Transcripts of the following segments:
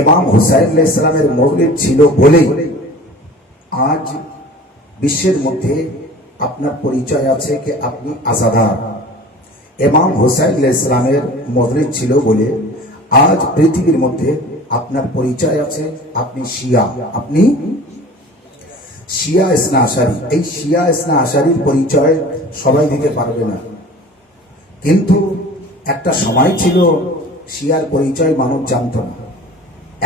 ইমাম হুসাইন আলাইহিস সালামের মওলিদ ছিল বলেই আজ বিশ্বের মধ্যে আপনার পরিচয় আছে যে আপনি আজাদার। ইমাম হুসাইন আলাইহিস সালামের মওলিদ ছিল বলে আজ পৃথিবীর মধ্যে আপনার পরিচয় আছে আপনি শিয়া, আপনি শিয়া ইসনা আশারি। এই শিয়া ইসনা আশারির পরিচয় সবাই দিতে পারবে না, কিন্তু একটা সময় ছিল শিয়ার পরিচয় মানুষ জানত না,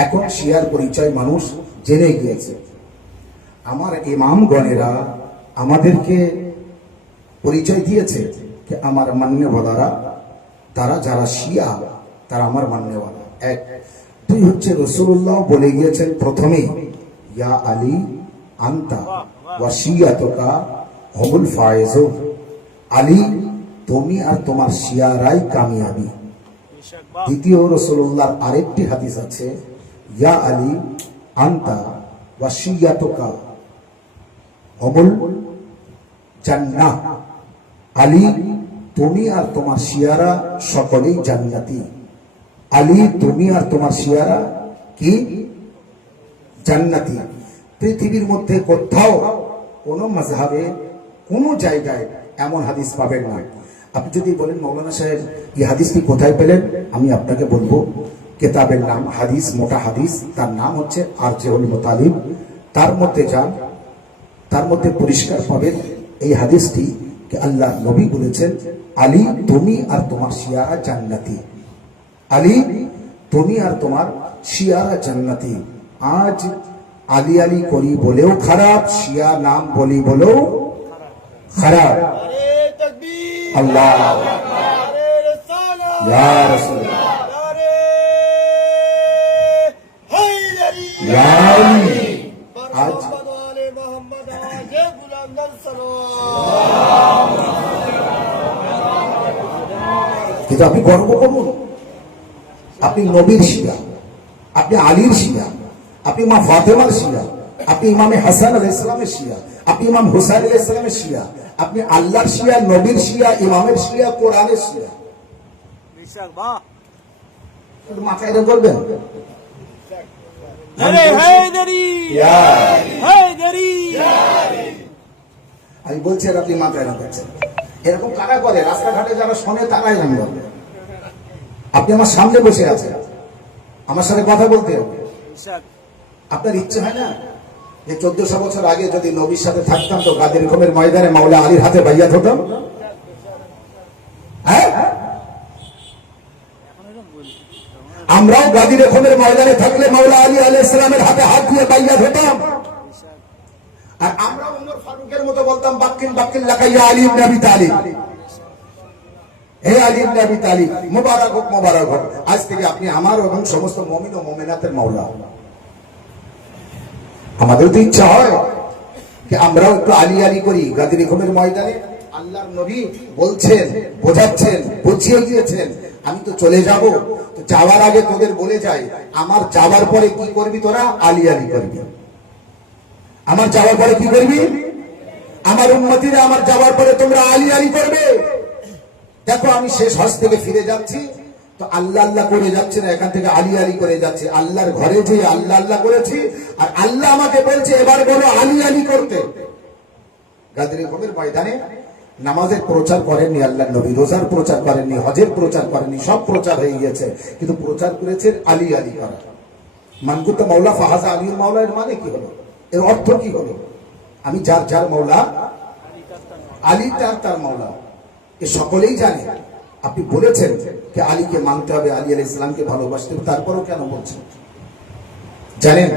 এখন শিয়ার পরিচয় মানুষ জেনে গিয়েছে। আমার ইমামগণেরা আমাদেরকে পরিচয় দিয়েছে যে আমার মান্যওয়ালারা, তারা যারা শিয়া তারা আমার মান্যওয়ালা। এক, দুই হচ্ছে রাসূলুল্লাহ বলে গিয়েছেন প্রথমে, ইয়া আলী আনতা ওয়া শিয়াতুকা হুমুল ফায়েজুন। আলী, তুমি আর তোমার শিয়ারাই কামিয়াবি। দ্বিতীয় রাসূলুল্লাহর আরেকটি হাদিস আছে, ইয়া আলী আনতা ওয়া শিয়াতুকা হুমুল জান্নাহ। আলী, তুমি আর তোমার শিয়ারা সকলেই জান্নাতি। আলী, তুমি আর তোমার শিয়ারা কি জান্নাতি। পৃথিবীর মধ্যে কোথাও কোন মাযহাবে কোন জায়গায় এমন হাদিস পাবেন না। আপনি যদি বলেন মৌলানা সাহেব এই হাদিসটি কোথায় পেলেন, আমি আপনাকে বলবো কিতাবের নাম হাদিস, মোটা হাদিস, তার নাম হচ্ছে আরজাহুল মুতালিব। তার মধ্যে যান, তার মধ্যে পরিষ্কার পাবেন এই হাদিসটি যে আল্লাহ নবী বলেছেন, আলী, তুমি আর তোমার শিয়ারা জান্নাতি। আলী, তুমি আর তোমার শিয়ারা জান্নাতি। আজ আলী আলী করি বলেও খারাপ, শিয়া নাম বলি বলেও খারাপ। আল্লাহ ইয়া রাসূলুল্লাহ ইয়া আলী। আজ কিন্তু আপনি গর্ব করুন, আপনি নবীর শিয়া, আপনি আলীর শিয়া, আপনি মা ফাতেমার শিয়া, আপনি ইমামে হাসান আলাইহিস সালামের শিয়া, আপনি ইমাম হুসাইন আলাইহিস সালামের শিয়া, আপনি আল্লাহর শিয়া, নবীর শিয়া, ইমামের শিয়া, কোরআনের শিয়া। মাথায় এটা বলবেন, আমি বলছি আর আপনি মাথায় রাখছেন। এরকম কারা করে? রাস্তাঘাটে যারা শোনে তারাই আমি বলবো। আপনি আমার সামনে বসে আছেন, আমার সাথে কথা বলতে হবে। আপনার ইচ্ছে হয় না যে 1400 বছর আগে যদি নবীর সাথে থাকতাম তো গাদের রকমের ময়দানে মাওলা আলীর হাতে বাইয়াত হতাম? হ্যাঁ, আমরাও গাদির রকমের ময়দানে থাকলে মাওলা আলী আলাইহিস সালামের হাতে হাত দিয়ে বাইয়াত হতাম। আর আমরা ওমর ফারুকের মতো বলতাম, বাক্কিন বাক্কিন লাকাইয়া আলী ইবনে আবি তালিব, হে আলী ইবনে আবি তালিব, মুবারক হোক মুবারক হোক, আজ থেকে আপনি আমার এবং সমস্ত মুমিন ও মুমিনাতের মাওলা। আমাদের তো ইচ্ছা হয় যে আমরাও একটু আলী আলী করি গাদির রকমের ময়দানে। আল্লাহর নবী বলছেন, বোঝাচ্ছেন, বুঝিয়ে দিয়েছেন, আমি তো চলে যাব, তো যাওয়ার আগে তোদের বলে যাই, আমার যাওয়ার পরে কি করবি তোরা? আলী আলী করবি। আমার যাওয়ার পরে কি করবি? আমার উম্মতিরা আমার যাওয়ার পরে তোমরা আলী আলী করবে। দেখো আমি শেষ হজ থেকে ফিরে যাচ্ছি, তো আল্লাহ আল্লাহ করে যাচ্ছে না, এখান থেকে আলী আলী করে যাচ্ছে। আল্লাহর ঘরে যে আল্লাহ আল্লাহ করেছি, আর আল্লাহ আমাকে বলছে এবার বলো আলী আলী করতে। গাদের রকমের ময়দানে নামাজের প্রচার করেননি আল্লাহর নবী, রোজার প্রচার করেননি, হজের প্রচার করেননি, সব প্রচার হয়ে গিয়েছে, কিন্তু প্রচার করেছেন আলী আলী করা। মানকুত মাওলা ফাহাজা আলীর মাওলা, এর মানে কি হলো? এর অর্থ কি হলো? আমি যার যার মাওলা, আলী তার তার মাওলা, এ সকলেই জানে। আপনি বলেছেন যে আলীকে মানতে হবে, আলী আলাইহিস সালামকে ভালোবাসতে হবে, তারপরও কেন বলছেন জানেন?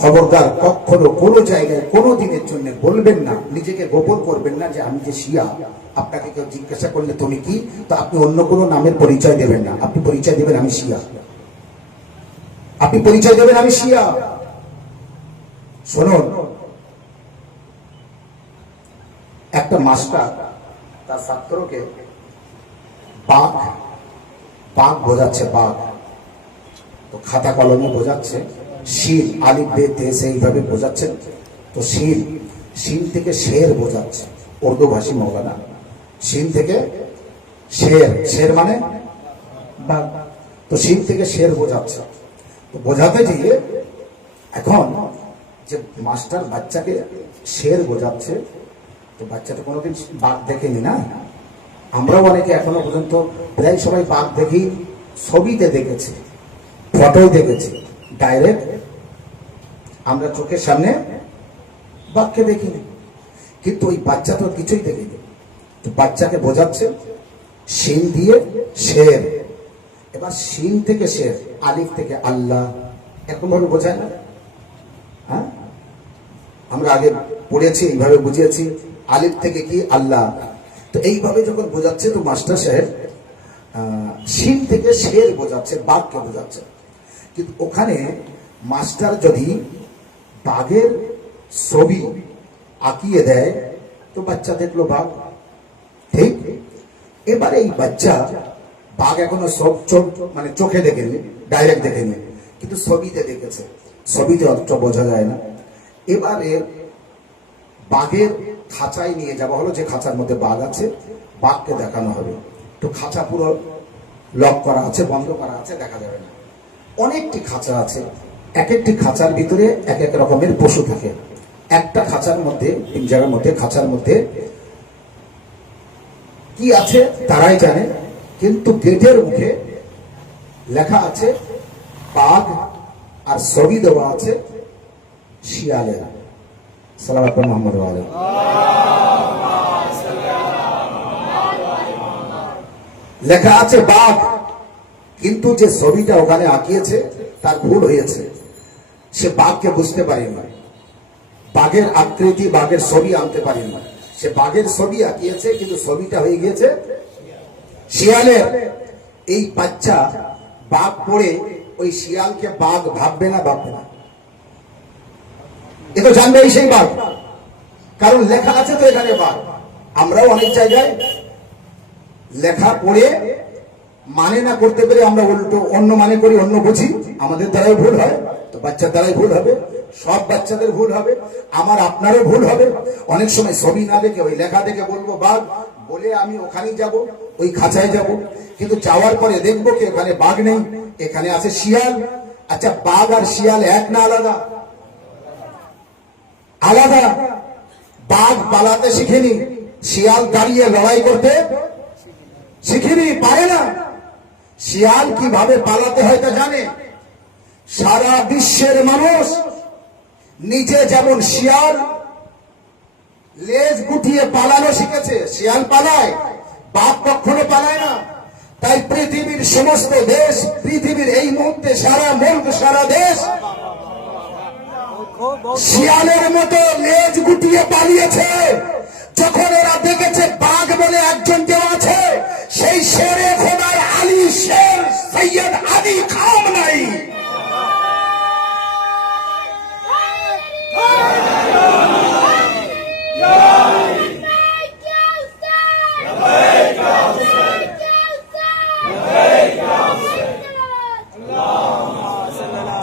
খবরদার কখনো কোনো জায়গায় কোনো দিনের জন্য বলবেন না, নিজেকে গোপন করবেন না যে আমি যে শিয়া। আপনাকে কেউ জিজ্ঞাসা করলে তুমি কি, তো আপনি অন্য কোনো নামের পরিচয় দেবেন না, আপনি পরিচয় দেবেন আমি শিয়া, আপনি পরিচয় দেবেন আমি শিয়া। শুনুন, একটা মাস্টার তার ছাত্রকে বাঘ বাঘ বোঝাচ্ছে, বাঘ, তো খাতা কলমে বোঝাচ্ছে, শিল আলিফ বে তে সেইভাবে বোঝাচ্ছেন, তো শিল শিল থেকে শের বোঝাচ্ছে, উর্দু ভাষী মৌলানা। শিল থেকে শের, শের মানে বাঘ, তো শিল থেকে শের বোঝাচ্ছে। তো বোঝাতে গিয়ে এখন যে মাস্টার বাচ্চাকে শের বোঝাচ্ছে, তো বাচ্চাটা কোনোদিন বাঘ দেখেনি না। আমরাও অনেকে এখনো পর্যন্ত প্রায় সবাই বাঘ দেখি ছবিতে দেখেছি, ফটোই দেখেছি, ডাইরেক্ট আমরা চোখের সামনে বাঘকে দেখিনি। কিন্তু ওই বাচ্চা তো কিছুই দেখিনি। তো বাচ্চাকে বোঝাচ্ছে শিন দিয়ে শের। এবার শিন থেকে শের, আলিফ থেকে আল্লাহ, এরকম ভাবে বোঝায় না? হ্যাঁ, আমরা আগে পড়েছি, এইভাবে বুঝিয়েছি, আলিফ থেকে কি আল্লাহ। তো এইভাবে যখন বোঝাচ্ছে, তো মাস্টার সাহেব শিন থেকে শের বোঝাচ্ছে, বাঘকে বোঝাচ্ছে। কিন্তু ওখানে মাস্টার যদি বাঘের ছবি আঁকিয়ে দেয়, তো বাচ্চা দেখলো বাঘ, ঠিক। এবারে এই বাচ্চা বাঘ এখনো সব চোখ মানে চোখে দেখেনি, ডাইরেক্ট দেখেনি, কিন্তু ছবিতে দেখেছে। ছবিতে অতটা বোঝা যায় না। এবারে বাঘের খাঁচায় নিয়ে যাওয়া হলো, যে খাঁচার মধ্যে বাঘ আছে, বাঘকে দেখানো হবে। তো খাঁচা পুরো লক করা আছে, বন্ধ করা আছে, দেখা যাবে না। অনেকটি খাঁচা আছে, এক একটি খাঁচার ভিতরে এক এক রকমের পশু থাকে। একটা খাঁচার মধ্যে, পিঞ্জারার মধ্যে, খাঁচার মধ্যে কি আছে তারাই জানে, কিন্তু গেটের মুখে লেখা আছে বাঘ, আর ছবি দেওয়া আছে শিয়ালের। সালাওয়াত মুহাম্মদ ওয়া আলাইহি। লেখা আছে বাঘ, কিন্তু যে ছবিটা ওখানে আঁকিয়েছে তার ভুল হয়েছে। সে বাঘকে বুঝতে পারেনি, বাঘের আকৃতি, বাঘের ছবি আনতে পারেনি। সে বাঘের ছবি আঁকিয়েছে, কিন্তু ছবিটা হয়ে গিয়েছে শিয়ালের। এই বাচ্চা বাঘ পড়ে ওই শিয়ালকে বাঘ ভাববে না? ভাববে না। এ তো জানবে সেই বাঘ, কারণ লেখা আছে তো এখানে বাঘ। আমরাও অনেক জায়গায় লেখা পড়ে মানে না করতে পেরে আমরা উল্টো অন্য মানে করি, অন্য বুঝি। আমাদের দ্বারাই ভুল হয়, তো বাচ্চার দ্বারাই ভুল হবে, সব বাচ্চাদের ভুল হবে, আমার আপনারও ভুল হবে। অনেক সময় ছবি না দেখে ওই লেখা দেখে বলবো বাঘ, বলে আমি ওখানেই যাব, ওই খাঁচায় যাব, কিন্তু যাওয়ার পরে দেখবো কি ওখানে বাঘ নেই, এখানে আছে শিয়াল। আচ্ছা, বাঘ আর শিয়াল এক না আলাদা? আলাদা। বাঘ পালাতে শিখেনি, শিয়াল দাঁড়িয়ে লড়াই করতে শিখিনি, পারে না। শিয়াল কিভাবে পালাতে হয় তা জানে। সারা বিশ্বের মানুষ নিজে যেমন শিয়াল লেজ গুটিয়ে পালানো শিখেছে, শিয়াল পালায়, বাঘ কখনো পালায় না। তাই পৃথিবীর সমস্ত দেশ, পৃথিবীর এই মুহূর্তে সারা মুল্ক, সারা দেশ শিয়ালের মতো লেজ গুটিয়ে পালিয়েছে। যখন এরা দেখেছে বাঘ বলে একজন কেউ আছে, সেই শেরে খোদার আলী শের সৈয়দ আলী খামনাই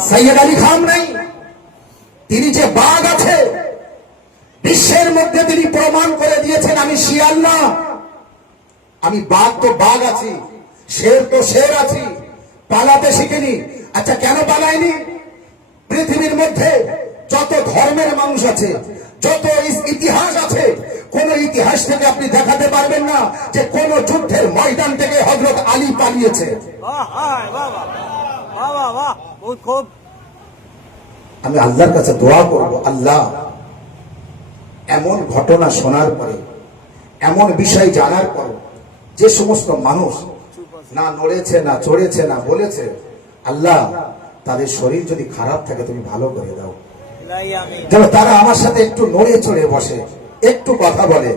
সৈয়দ আলী খামনাই, তিনি যে বাঘ আছে বিশ্বের মধ্যে, তিনি প্রমাণ করে দিয়েছেন আমি শিয়াল না, আমি বাঘ তো বাঘ আছি, শের তো শের আছি, পালাতে শিখিনি। আচ্ছা, কেন পালায়নি? পৃথিবীর মধ্যে যত ধর্মের মানুষ আছে, যত ইতিহাস আছে, কোন ইতিহাস থেকে আপনি দেখাতে পারবেন না যে কোন যুদ্ধের ময়দান থেকে হযরত আলী পালিয়েছে। আমি আল্লাহর কাছে দোয়া করব, আল্লাহ এমন ঘটনা শোনার পরে, এমন বিষয় জানার পর, যে সমস্ত মানুষ না নড়েছে, না চড়েছে, না বলেছে, আল্লাহ তাদের শরীর যদি খারাপ থাকে তুমি ভালো করে দাও, যেন তারা আমার সাথে একটু নড়ে চড়ে বসে, একটু কথা বলে।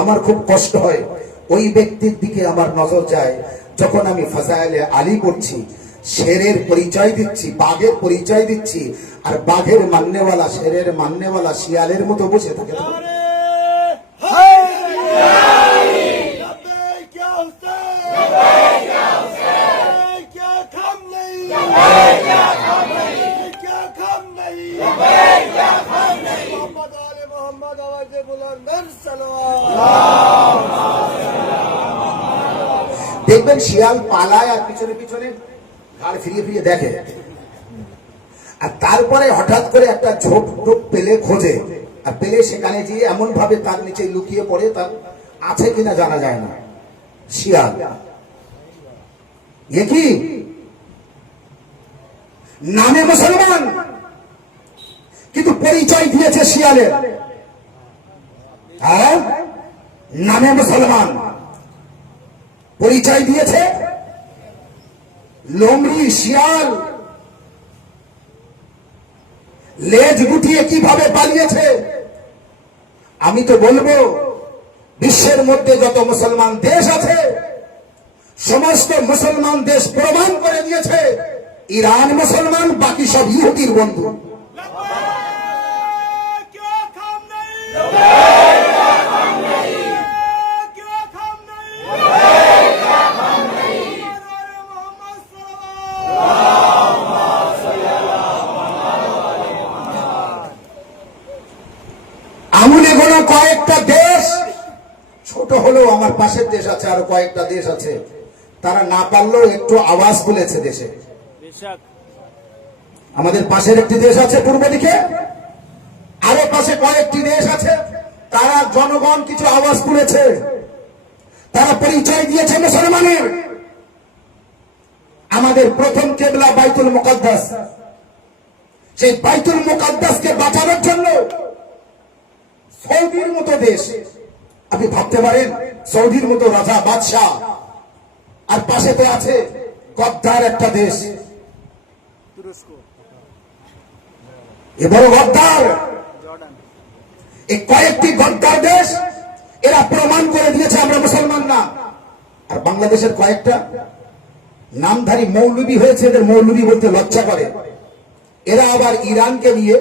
আমার খুব কষ্ট হয় ওই ব্যক্তির দিকে আমার নজর যায় যখন আমি ফাজাইলে আলী পড়ছি, শেরের পরিচয় দিচ্ছি, বাঘের পরিচয় দিচ্ছি, আর বাঘের মাননেওয়ালা, শেরের মাননেওয়ালা শিয়ালের মতো বসে থাকে। দেখবেন শিয়াল পালায় আর পিছনে পিছনে ঘাড় ফিরিয়ে ফিরিয়ে দেখে, আর তারপরে হঠাৎ করে একটা ঝোপ টোপ পেলে খোঁজে, আর পেলে সেখানে গিয়ে এমন ভাবে তার নিচে লুকিয়ে পড়ে, তার আছে কিনা জানা যায় না। শিয়াল এ কি নামে মুসলমান, কিন্তু পরিচয় দিয়েছে শিয়ালের। হ্যাঁ, নামে মুসলমান, পরিচয় দিয়েছে লোমড়ি শিয়াল। লেজ গুটিয়ে কিভাবে পালিয়েছে। আমি তো বলবো বিশ্বের মধ্যে যত মুসলমান দেশ আছে সমস্ত মুসলমান দেশ প্রমাণ করে দিয়েছে ইরান মুসলমান, বাকি সব ইহুদির বন্ধু। আমুলে গোনা কয়েকটা দেশ ছোট হলেও আমার পাশের দেশ আছে, আরো কয়েকটা দেশ আছে, তারা না পারলেও একটু আওয়াজ তুলেছে দেশে। আমাদের পাশের একটি দেশ আছে পূর্ব দিকে, আরো পাশে কয়েকটি দেশ আছে, তারা জনগণ কিছু আওয়াজ তুলেছে, তারা পরিচয় দিয়েছে মুসলমানের। আমাদের প্রথম কেবলা বাইতুল মুকাদ্দাস, সেই বাইতুল মুকাদ্দাসকে বাঁচানোর জন্য সৌদির মতো দেশ, আপনি ভাবতে পারেন সৌদির মতো রাজা বাদশাহ, আর পাশেতে আছে গদ্দার একটা দেশ, এ বড় গদ্দার। এই কয়েকটি গদ্দার দেশ এরা প্রমাণ করে দিয়েছে আমরা মুসলমান না। আর বাংলাদেশের কয়েকটা নামধারী মৌলবি হয়েছে, এদের মৌলবি বলতে লজ্জা করে, এরা আবার ইরানকে নিয়ে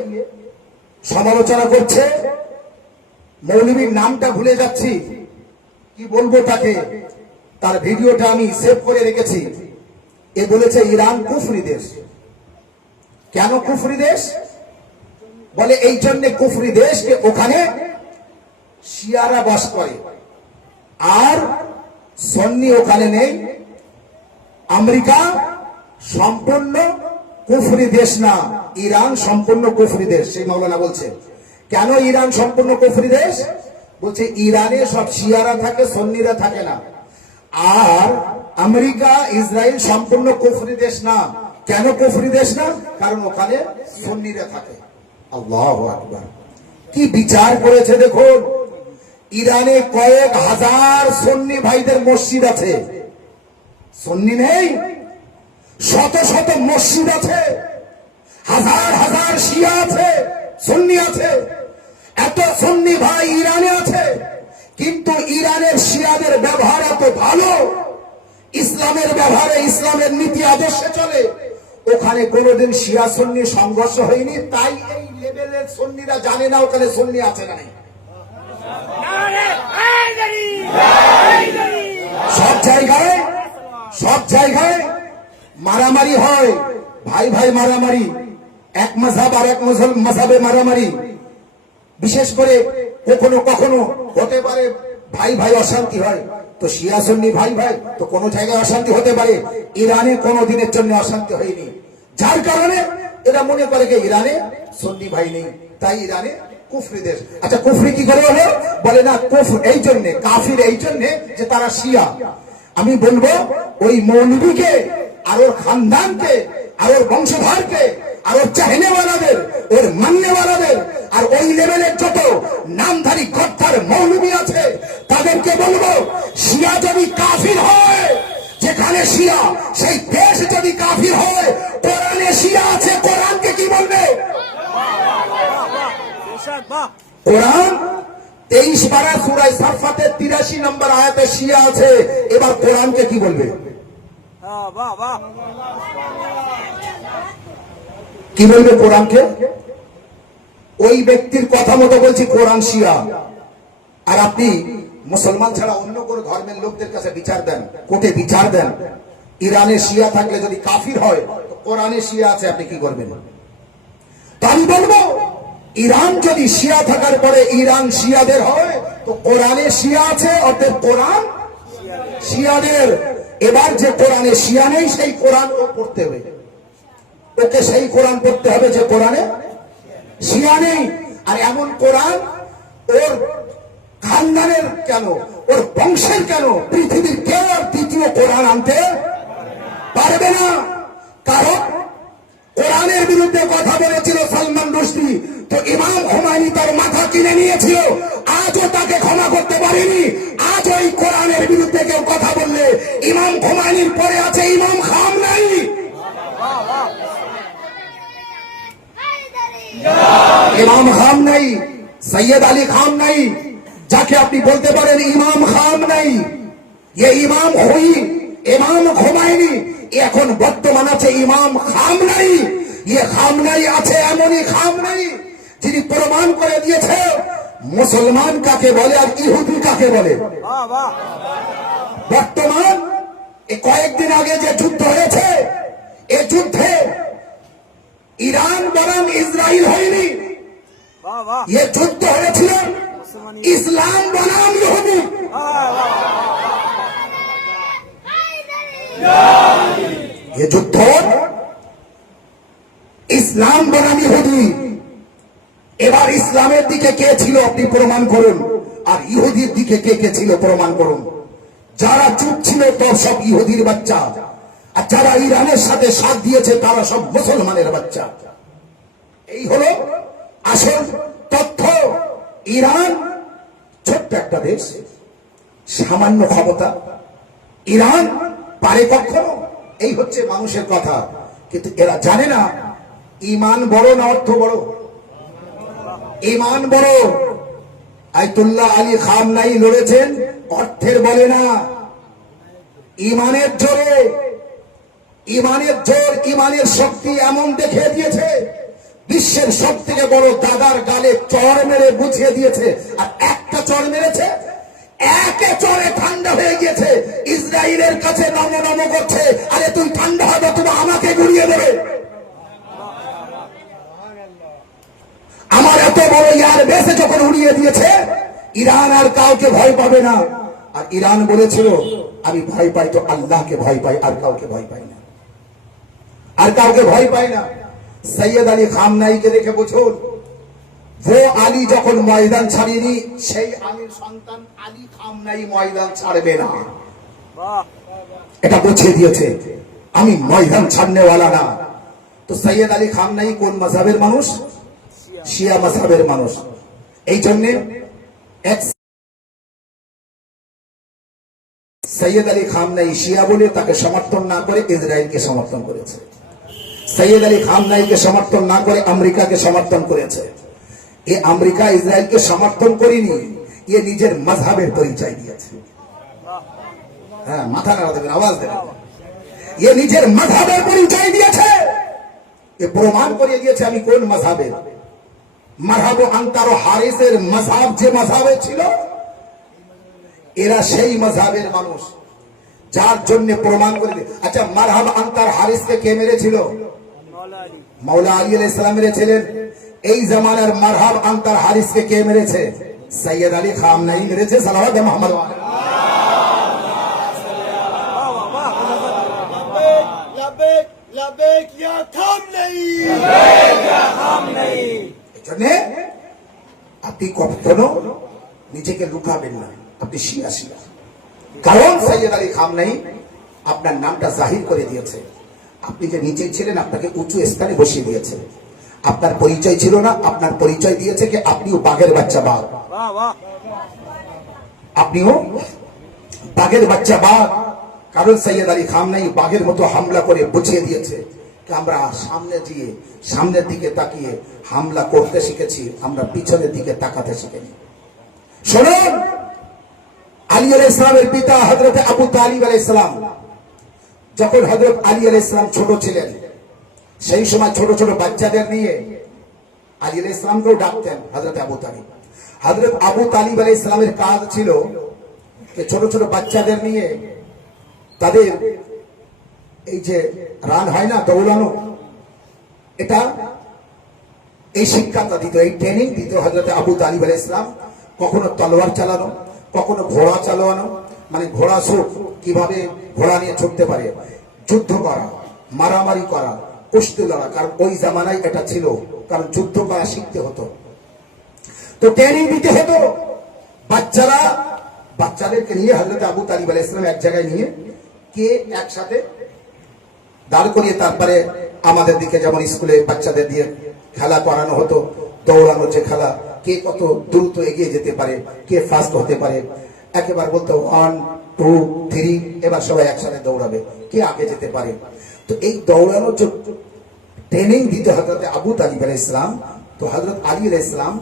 সমালোচনা করছে। মৌলবীর নামটা ভুলে যাচ্ছি, কি বলবো তাকে, তার ভিডিওটা আমি সেভ করে রেখেছি। এ বলেছে ইরান কুফরি দেশ। কেন কুফরি দেশ বলে? এই জন্য কুফরি দেশ যে ওখানে শিয়ারা বাস করে, আর সুন্নি ওখানে নেই। আমেরিকা সম্পূর্ণ কুফরি দেশ না, ইরান সম্পূর্ণ কুফরি দেশ। সেই মাওলানা বলছে কেন ইরান সম্পূর্ণ কুফরি দেশ? বলছে ইরানে সব শিয়ারা থাকে, সুন্নিরা থাকে না। আর আমেরিকা ইসরায়েল সম্পূর্ণ কুফরি দেশ না। কেন কুফরি দেশ না? কারণ ওখানে সুন্নিরা থাকে। আল্লাহু আকবার, কি বিচার করেছে দেখুন। ইরানে কয়েক হাজার সুন্নি ভাইদের মসজিদ আছে, সুন্নি নেই, শত শত মসজিদ আছে, হাজার হাজার শিয়া আছে, সুন্নি আছে। এত সুন্নি ভাই ইরানে আছে, কিন্তু ইরানের শিয়াদের ব্যবহার এত ভালো, ইসলামের ব্যবহারে, ইসলামের নীতি আদর্শে চলে। ওখানে কোনোদিন শিয়া সুন্নি সংঘর্ষ হয়নি, তাই এই লেভেলের সুন্নিরা জানে না ওখানে সুন্নি আছে না নেই। সব জায়গায় মারামারি হয়, ভাই ভাই মারামারি, এক মাযহাব আর এক মাযহাবে মারামারি। বিশেষ করে কখনো কখনো হতে পারে ভাই ভাই অশান্তি হয়, তো শিয়া সুন্নি ভাই ভাই, তো কোন জায়গায় অশান্তি হতে পারে। ইরানে কোনো দিনের জন্য অশান্তি হয়নি, যার কারণে এরা মনে করে যে ইরানে সুন্নি ভাই নেই, তাই ইরানে কুফরি দেশ। আচ্ছা, কুফরি কি করে হলো? বলে না কুফর এই জন্যে, কাফির এই জন্যে যে তারা শিয়া। আমি বলবো ওই মৌলবীকে আর ওর খানদানকে আর ওর বংশধরকে আর ওর চাহনেওয়ালাদের, ওর মান্যওয়ালাদের, আর ওই লেভেলের যত নামধারী গদ্দার মৌলবী আছে তাদেরকে বলবো, শিয়া যদি কাফির হয়, যেখানে শিয়া সেই দেশ যদি কাফির হয়, কোরআনে শিয়া আছে, কোরআনকে কি বলবে? কোরআন 23 পারা সূরা সাফফাতের 83 নম্বর আয়াতে শিয়া আছে, এবার কোরআনকে কি বলবে? কি বলবে কোরআনকে? ওই ব্যক্তির কথা মতো বলছি কোরআন শিয়া। আর আপনি মুসলমান ছাড়া অন্য কোন ধর্মের লোকদের কাছে বিচার দেন, কোর্টে বিচার দেন, ইরানে শিয়া থাকলে যদি কাফির হয়, তো কোরআনে শিয়া আছে, আপনি কি করবেন? তো আমি বলবো, ইরান যদি শিয়া থাকার পরে ইরান শিয়াদের হয়, তো কোরআনে শিয়া আছে, অর্থাৎ কোরআন শিয়াদের। এবার যে কোরআনে শিয়া নেই, সেই কোরআন পড়তে হবে। ওকে সেই কোরআন পড়তে হবে যে কোরআনে শিয়া নেই। আর এমন কোরআন ওর খানদানের কেন, ওর বংশের কেন, পৃথিবীর কেউ আর দ্বিতীয় কোরআন আনতে পারবে না। কারণ কোরআনের বিরুদ্ধে কথা বলেছিল সালমান রুশদি, তো ইমাম হুমায়ুনি তার মাথা কিনে নিয়েছিল, আজও তাকে ক্ষমা করতে পারেনি। আজ ওই কোরআনের বিরুদ্ধে কেউ কথা বললে ইমাম হুমায়ুনির পরে আছে ইমাম খামনাই। ইমাম খামনাই, সৈয়দ আলী খামনাই, যাকে আপনি বলতে পারেন ইমাম খামনাই, ये ইমাম হুই, ইমাম হুমায়ুনি, এখন বর্তমান আছে ইমাম খামনাই। ये খামনাই আছে এমনই খামনাই যিনি প্রমাণ করে দিয়েছে মুসলমান কাকে বলে আর ইহুদি কাকে বলে। বর্তমান কয়েকদিন আগে যে যুদ্ধ হয়েছে, এ যুদ্ধে ইরান বনাম ইসরায়েল হয়নি, এ যুদ্ধ হয়েছিল ইসলাম বনাম ইহুদি। এ যুদ্ধ ইসলাম বনাম ইহুদি। এবার ইসলামের দিকে কে ছিল আপনি প্রমাণ করুন, আর ইহুদির দিকে কে কে ছিল প্রমাণ করুন। যারা চুপ ছিল তো সব ইহুদির বাচ্চা, আর যারা ইরানের সাথে সাথ দিয়েছে তারা সব মুসলমানের বাচ্চা। এই হলো আসল তথ্য। ইরান ছোট্ট একটা দেশ, সামান্য ক্ষমতা, ইরান পারে কখনো? এই হচ্ছে মানুষের কথা। কিন্তু এরা জানে না ইমান বড় না অর্থ বড়। ইমান বড়। আয়াতুল্লাহ আলী খামনাই লড়েছেন অর্থের বলে না, ইমানের জোরে। ইমানের জোর, ইমানের শক্তি এমন দেখিয়ে দিয়েছে, বিশ্বের সব থেকে বড় দাদার গালে চড় মেরে বুঝিয়ে দিয়েছে। আর একটা চড় মেরেছে, একে চড়ে ঠান্ডা হয়ে গিয়েছে। ইসরায়েলের কাছে নম নম করছে, আরে তুই ঠান্ডা হবে, তুমি আমাকে গুড়িয়ে দেবে। আমার এত বড় ইয়ার বেসে যখন উড়িয়ে দিয়েছে, ইরান আর কাউকে ভয় পাবে না। আর ইরান বলেছিল আমি ভয় পাই তো আল্লাহকে ভয় পাই, আর কাউকে ভয় পাই না, আর কাউকে ভয় পাই না। সৈয়দ আলী খামনাইকে দেখে বুঝুন, वो আলী যখন ময়দান ছাড়েনি, সেই আলীর সন্তান আলী খামনাই ময়দান ছাড়বে না। এটা বুঝিয়ে দিয়েছে আমি ময়দান ছাড়নেওয়ালা না। তো সৈয়দ আলী খামনাই কোন মাযহাবের মানুষ? শিয়া মাযহাবের মানুষ। এই জন্য সৈয়দ আলী খামনাই শিয়া বলে তাকে সমর্থন না করে ইসরায়েলকে সমর্থন করেছে। সৈয়দ আলী খামনাইকে সমর্থন না করে আমেরিকাকে সমর্থন করেছে। এ আমেরিকা ইসরায়েলকে সমর্থন করেনি, এ নিজের মাযহাবের পরিচয় দিয়েছে। হ্যাঁ, মাথা নাড়া দেবেন, আওয়াজ দেবেন। এ নিজের মাযহাবের পরিচয় দিয়েছে, এ প্রমাণ করে দিয়েছে আমি কোন মাযহাবের। মাযহাব আনতার হারিসের মাযহাব যে মাযহাবে ছিল, এরা সেই মাযহাবের মানুষ, যার জন্য প্রমাণ করে দিয়ে। আচ্ছা, মাযহাব আনতার হারিসকে কে মেরেছিল? মাওলা আলী আলাইহিস সালাম মেরেছিলেন। এই জামানার মাযহাব আনতার হারিসকে কে মেরেছে? সৈয়দ আলী খামনাই মেরেছে। সালাওয়াত মুহাম্মদ। লাবেক লাবেক ইয়া খামনাই, এজন্য আপনি কখনো নিজেকে লুকাবেন না, আপনি শিয়া শিয়া। কারণ সৈয়দ আলী খামনাই আপনার নামটা জাহির করে দিয়েছে। আপনি যে নিচে ছিলেন আপনাকে উঁচু স্থানে বসিয়ে দিয়েছে। আপনার পরিচয় ছিল না, আপনার পরিচয় দিয়েছে কি আপনিও বাঘের বাচ্চা বাঘ। আপনিও বাঘের বাচ্চা বাঘ। কারণ সৈয়দ আলী খামনাই বাঘের মতো হামলা করে বুঝিয়ে দিয়েছে যে আমরা সামনের দিকে তাকিয়ে হামলা করতে শিখেছি, আমরা পিছনের দিকে তাকাতে শিখিনি। শুনুন, আলী আলাইহিস সালামের পিতা হযরত আবু তালিব আলাইহিস সালাম, যখন হযরত আলী আলাইহিস সালাম ছোট ছিলেন, সেই সময় ছোট ছোট বাচ্চাদের নিয়ে আলী আলাইহিস সালামকেও ডাকতেন হযরত আবু তালিব। হযরত আবু তালিব আলাইহিস সালামের কাজ ছিল ছোট ছোট বাচ্চাদের নিয়ে তাদের এই যে রান হয় না, দৌড়ানো, এটা এই শিক্ষাটা দিত, এই ট্রেনিং দিত হযরত আবু তালিব আলাইহিস সালাম। কখনো তলোয়ার চালানো, কখনো ঘোড়া চালানো, মানে ঘোড়া সুখ কিভাবে ঘোড়া নিয়ে ছুটতে পারে, যুদ্ধ করা, মারামারি করা, কুস্তি লড়া, কারণ ওই জামানায় এটা ছিল, কারণ যুদ্ধ করা শিখতে হতো, তো ট্রেনিং দিতে হতো। বাচ্চাদেরকে নিয়ে হযরত আবু তালিব আলাইহিস সালাম এক জায়গায় নিয়ে কে একসাথে দাঁড় করিয়ে তারপরে আমাদের দিকে যেমন স্কুলে বাচ্চাদের দিয়ে খেলা করানো হতো, দৌড়ানোর যে খেলা, কে কত দ্রুত এগিয়ে যেতে পারে, কে ফাস্ট হতে পারে, একেবারে বলতো 1 2 3, এবার সবাই একসাথে দৌড়াবে, কে আগে যেতে পারে। তো এই দৌড়ানোর যে ট্রেনিং দিতে হযরত আবু তালিব আলাইহিস সালাম, তো হযরত আলী আলাইহিস সালাম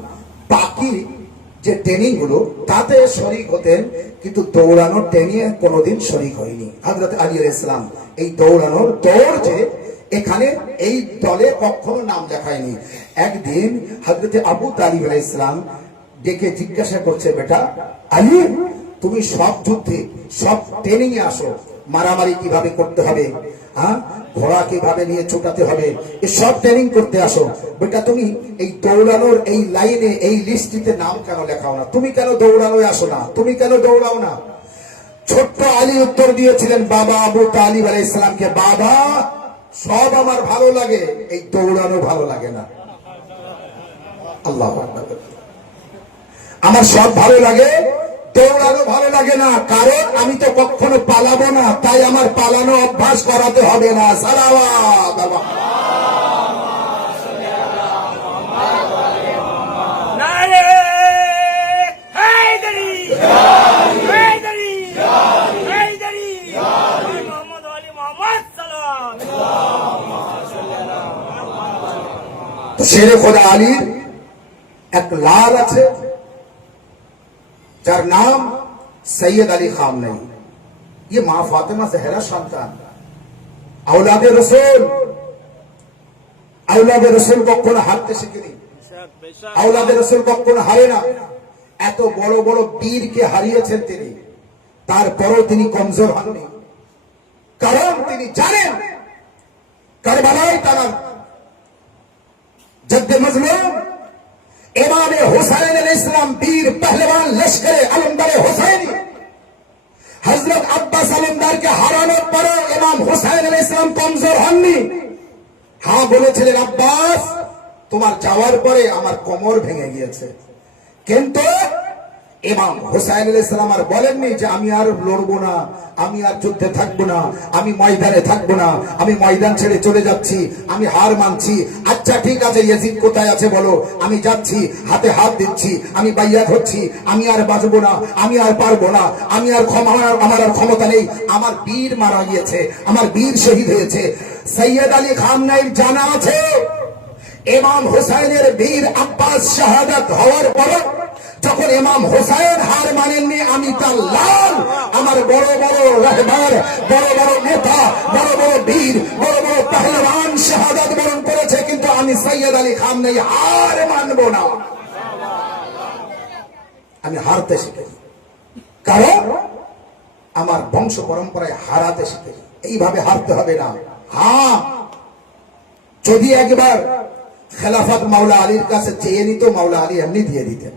বাকি যে ট্রেনিং গুলো তাতে শরীক হতেন, কিন্তু দৌড়ানোর ট্রেনিং কোনোদিন শরীক হয়নি হযরত আলী আলাইহিস সালাম। এই দৌড়ানোর দৌড় যে এখানে এই দলে কখনো নাম লেখায়নি। একদিন হযরত আবু তালিব আলাইহিস সালাম ডেকে জিজ্ঞাসা করছে, বেটা আলী, তুমি সব যুদ্ধে সব ট্রেনিং এ আসো, মারামারি কিভাবে করতে হবে, ঘোড়া কিভাবে নিয়ে ছোটাতে হবে, এই সব ট্রেনিং করতে আসো, বেটা তুমি এই দৌড়ানোর এই লাইনে এই লিস্টিতে নাম কেন লেখাও না, তুমি কেন দৌড়ানোয় আসো না, তুমি কেন দৌড়াও না? ছোট্ট আলী উত্তর দিয়েছিলেন বাবা আবু তালিব আলাইহিস সালামকে, বাবা সব আমার ভালো লাগে, এই দৌড়ানো ভালো লাগে না। আল্লাহু আকবার। আমার সব ভালো লাগে, দৌড়ানো ভালো লাগে না, কারণ আমি তো কখনো পালাবো না, তাই আমার পালানো অভ্যাস করাতে হবে না। সালাওয়াত আল্লাহ। নারে হায়দারি হায়দারি হায়দারি মোহাম্মদ আলী মোহাম্মদ সালাম। তো শেরে খোদা আলীর এক লাল আছে যার নাম সৈয়দ আলী খামনেই। ये मां फातिमा जहरा সন্তান, औलादे रसूल কখনো হারতে শিখেনি, औलादे रसूल কখনো হারে না। এত বড় বড় বীরকে হারিয়েছেন তিনি, তারপরও তিনি কমজোর হননি, কারণ তিনি জানেন কারবালায় তার जद्द मजलूम इमाम हुसैन अलैहिस्सलाम वीर पहलवान लश्कर अलमदार हुसैनी हजरत अब्बास अलमदार के হারানোর পরে ইমাম হুসাইন আলাইহিস সালাম কমজোর হননি। হ্যাঁ বলেছিলেন, আব্বাস তোমার যাওয়ার পরে আমার কোমর ভেঙে গিয়েছে, কিন্তু ইমাম হুসাইন আলাইহিস সালাম আর বলেননি যে আমি আর লড়বো না, আমি আর যুদ্ধে থাকবো না, আমি ময়দানে থাকবো না, আমি ময়দান ছেড়ে চলে যাচ্ছি, আমি হার মানছি। আচ্ছা ঠিক আছে, ইয়াজিদ কোথায় আছে বলো, আমি যাচ্ছি, হাতে হাত দিচ্ছি, আমি বাইয়াত হচ্ছি, আমি আর বাঁচবো না, আমি আর পারবো না, আমি আর আমার আর ক্ষমতা নেই, আমার বীর মারা গিয়েছে, আমার বীর শহীদ হয়েছে। সৈয়দ আলী খামনেইর জানা আছে ইমাম হুসাইনের বীর আব্বাস শাহাদাত হওয়ার পর যখন ইমাম হুসাইন হার মানেননি, আমি তার লাল আমার বড় বড় রাহবার, বড় বড় নেতা, বড় বড় বীর, বড় বড় পহলওয়ান শাহাদাত বরণ করেছে, কিন্তু আমি সৈয়দ আলী খামনেই হার মানব না। আমি হারতে শিখেছি, কারণ আমার বংশ পরম্পরায় হারাতে শিখেছি, এইভাবে হারতে হবে না। হ্যাঁ, যদি একবার খেলাফত মাওলা আলীর কাছে চেয়ে নিত, মাওলা আলী এমনি দিয়ে দিতেন,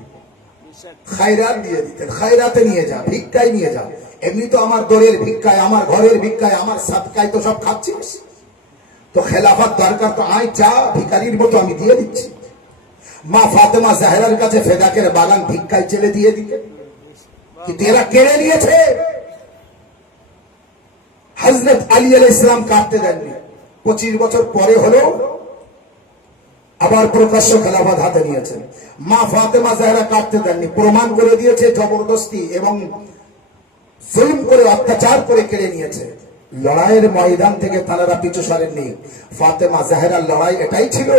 খায়রাত দিয়ে দিতেন, খায়রাতে নিয়ে যা, ভিক্ষায় নিয়ে যা, এমনি তো আমার দরের ভিক্ষায়, আমার ঘরের ভিক্ষায়, আমার সাদকায় তো সব খাচ্ছিস, তো খেলাফত দরকার, তো আয় চা, ভিখারির মতো আমি দিয়ে দিচ্ছি। মা ফাতেমা জাহরার কাছে ফেদাকের বাগান ভিক্ষায় চেলে দিয়ে দিতেন, কিন্তু এরা কেড়ে নিয়েছে। হযরত আলী আলাইহিস সালাম কাটতে দেননি, 25 বছর পরে হলো আবার প্রকাশ্য খেলাফত হাতে নিয়েছেন। মা ফাতেমা জাহরা কাটতে দেননি, প্রমাণ করে দিয়েছে জবরদস্তি এবং জুলুম করে অত্যাচার করে কেড়ে নিয়েছে। লড়াইয়ের ময়দান থেকে তারা পিছু সরেননি। ফাতেমা জাহরার লড়াই এটাই ছিল,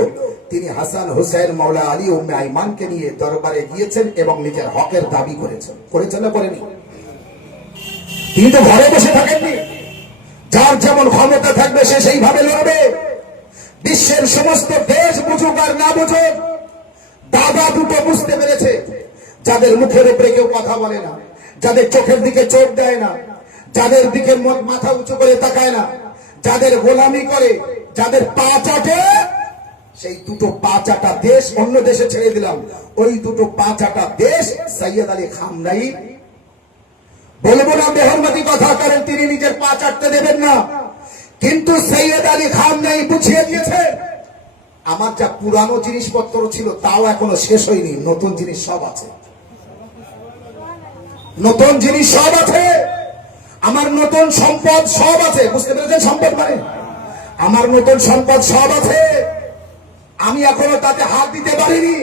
তিনি হাসান হুসাইন মাওলা আলী উম্মে আইমানকে নিয়ে দরবারে গিয়েছেন এবং নিজের হকের দাবি করেছেন না করেনি? তিনি তো ঘরে বসে থাকেননি, যার যেমন ক্ষমতা থাকবে সে সেইভাবে লড়বে। বিশ্বের সমস্ত দেশ বুঝুক আর না বুঝুক, দাদা দুটো বুঝতে পেরেছে, যাদের মুখের উপরে কেউ কথা বলে না, যাদের চোখের দিকে চোখ দেয় না, যাদের দিকে মাথা উঁচু করে তাকায় না, যাদের গোলামি করে, যাদের পা চাটে, সেই দুটো পা চাটা দেশ অন্য দেশে ছেড়ে দিলাম, ওই দুটো পা চাটা দেশ সৈয়দ আলী খামনেই। বলবো না বেহরমতি কথা, কারণ তিনি নিজের পা চাটতে দেবেন না, কিন্তু সৈয়দ আলী খামনেই বুঝিয়ে দিয়েছে, আমার যা পুরানো জিনিসপত্র ছিল তাও এখনো শেষ হয়নি, নতুন জিনিস সব আছে, নতুন জিনিস সব আছে, আমার নতুন সম্পদ সব আছে। বুঝতে পেরেছেন সম্পদ মানে? আমার নতুন সম্পদ সব আছে, আমি এখনো তাতে হাত দিতে পারিনি।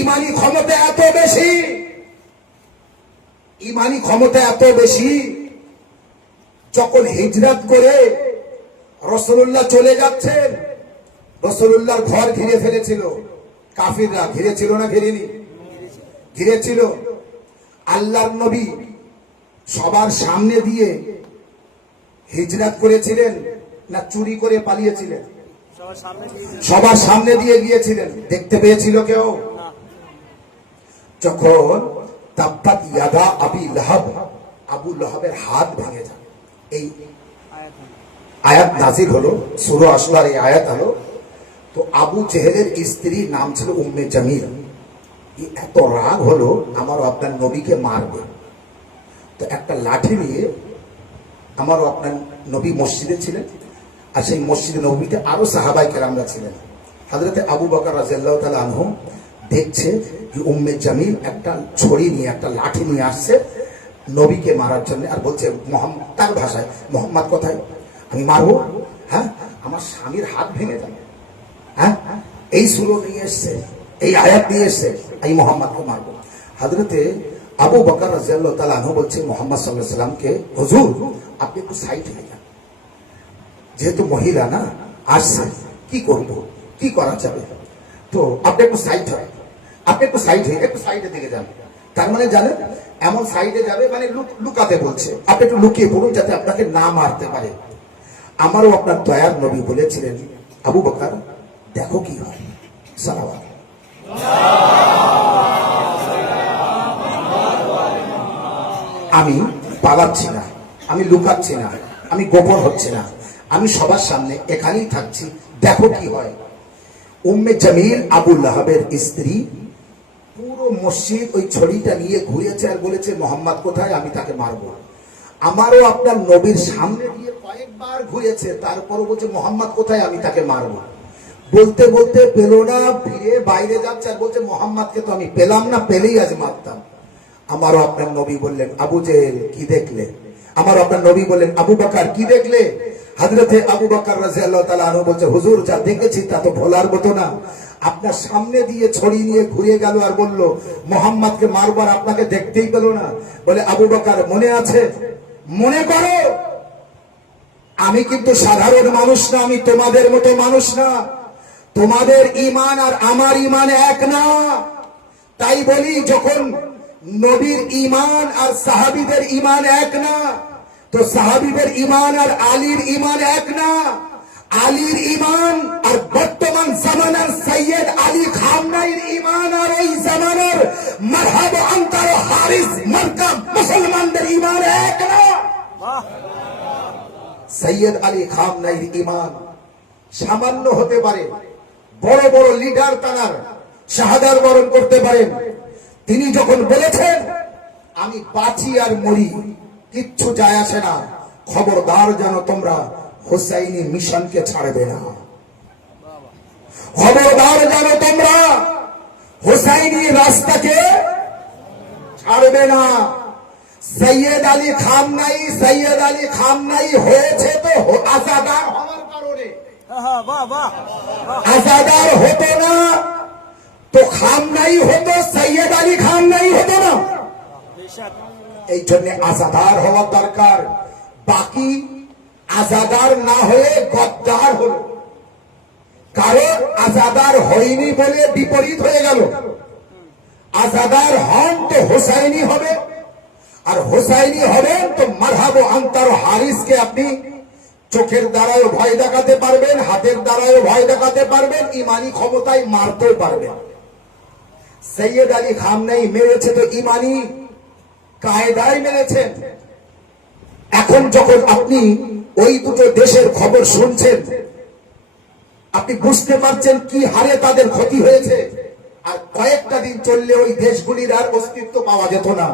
ইমানি ক্ষমতা এত বেশি, ইমানি ক্ষমতা এত বেশি, যখন হিজরত করে রাসূলুল্লাহ চলে যাচ্ছেন, রাসূলুল্লাহর ঘর ঘিরে ফেলেছিল কাফিররা। ঘিরেছিল না ঘিরেনি? ঘিরেছিল। আল্লাহর নবী সবার সামনে দিয়ে হিজরত করেছিলেন না চুরি করে পালিয়েছিলেন? সবার সামনে দিয়ে গিয়েছিলেন। দেখতে পেয়েছিল কেউ? যখন তাব্বাত ইয়াদা আবি লাহাব, আবু লাহাবের হাত ভেঙে যায়, এই আয়াত নাজিল হলো, সূরা আসলার এই আয়াত হলো। তো আবু জেহেলের স্ত্রীর নাম ছিল উম্মে জামিল। এত রাগ হলো আমারও আপনার নবীকে মারবে, তো একটা লাঠি নিয়ে, আমারও আপনার নবী মসজিদে ছিলেন, আর সেই মসজিদে নবীতে আরো সাহাবাই কেরামরা ছিলেন। হযরতে আবু বকর রাদিয়াল্লাহু তাআলা আনহু দেখছে যে উম্মে জামিল একটা ছড়ি নিয়ে, একটা লাঠি নিয়ে আসছে নবীকে মারার জন্য, আর বলছে মোহাম্মদ, তার ভাষায়, মোহাম্মদ কোথায়, আমি মারবো? হ্যাঁ, আমার স্বামীর হাত ভেঙে যাবে। হ্যাঁ, এই সুরো নিয়ে এসছে, এই আয়াত নিয়ে এসছে, এই মোহাম্মদকে মারবো। হযরতে আবু বকর রাদিয়াল্লাহু তাআলা আনহু বলছে মোহাম্মদ সাল্লাল্লাহু আলাইহি ওয়াসাল্লামকে, হুজুর আপনি একটু সাইড হয়ে যান, যেহেতু মহিলা না আসছে, কি করব, কি করা যাবে, তো আপনি একটু সাইড হয়, আপনি একটু সাইড হয়ে একটু সাইডের দিকে যান। তার মানে জানেন, এমন সাইডে যাবে মানে লুকাতে বলছে, আপনি একটু লুকিয়ে পড়ুন যাতে আপনাকে না মারতে পারে। আমারও আপনার দয়ার নবী বলেছিলেন, আবু বকর দেখো কি হয়। সালাওয়াত। আমি পালাচ্ছি না, আমি লুকাচ্ছি না, আমি গোপন হচ্ছে না, আমি সবার সামনে এখানেই থাকছি, দেখো কি হয়। উম্মে জামিল আবু লাহাবের স্ত্রী পুরো মসজিদ ওই ছড়িটা নিয়ে ঘুরেছে আর বলেছে মোহাম্মদ কোথায়, আমি তাকে মারবো। আমারও আপনার নবীর সামনে দিয়ে কয়েকবার ঘুরেছে, তারপরও বলছে মোহাম্মদ কোথায়, আমি তাকে মারবো। বলতে বলতে পেল না, ফিরে বাইরে যাচ্ছে আর বলছে মোহাম্মদকে তো আমি পেলাম না, পেলেই আজ মারতাম। আমারও আপনার নবী বললেন, আবু জেহেল কি দেখলে? আমারও আপনার নবী বললেন, আবু বকর কি দেখলে? হযরতে আবু বকর রাদিয়াল্লাহু তাআলা আনহু বলছে, হুজুর যা দেখেছি তা তো ভোলার মতো না। আপনার সামনে দিয়ে ছড়ি নিয়ে ঘুরে গেল আর বলল মোহাম্মদকে মারবার, আপনাকে দেখতেই পেল না। বলে আবু বকর মনে আছে? মনে করো, আমি কিন্তু সাধারণ মানুষ না, আমি তোমাদের মতো মানুষ না, তোমাদের ঈমান আর আমার ঈমান এক না। তাই বলি, যখন নবীর ঈমান আর সাহাবীদের ঈমান এক না, তো সাহাবীদের ঈমান আর আলীর ঈমান এক না। আলীর ঈমান আর বর্তমান জামানার সৈয়দ আলী খামনাইর ঈমান আর ওই জামানার মারহাব আনতার হারিস মার্কা মুসলমানদের ঈমান এক না। সৈয়দ আলী খামনাইর ঈমান সামান্য হতে পারে, বড় বড় লিডার তানার শাহাদাত বরণ করতে পারেন। তিনি যখন বলেছেন আমি বাঁচি আর মরি কিচ্ছু যায় আসে না, খবরদার যেন তোমরা হুসাইনি মিশনকে ছাড়বে না, খবরদার যেন তোমরা হুসাইনি রাস্তাকে ছাড়বে না। সৈয়দ আলী খামনাই হয়েছে তো আজাদার হওয়ার কারণে, আজাদার হতো না তো খামনাই হতো, সৈয়দ আলী খামনাই হতো না। এই জন্য আজাদার হওয়ার দরকার। বাকি আজাদার না হয়ে গদ্দার হলো, কারণ আজাদার হয়নি বলে বিপরীত হয়ে গেল। আজাদার হন তো হোসাইনি হবে, আর হোসাইনি হবেন তো মারহাব আনতার হারিসকে আপনি চোখের দ্বারাও ভয় দেখাতে পারবেন, হাতের দ্বারাও ভয় দেখাতে পারবেন, ইমানি ক্ষমতায় মারতেও পারবেন। সৈয়দ আলী খামনাই মেরেছে তো ইমানি কায়দায় মেরেছেন। এখন যখন আপনি ওই দুটো দেশের খবর শুনছেন, আপনি বুঝতে পারছেন কি হারে তাদের ক্ষতি হয়েছে। আর কয়েকটা দিন চললে ওই দেশগুলির আর অস্তিত্ব পাওয়া যেত না।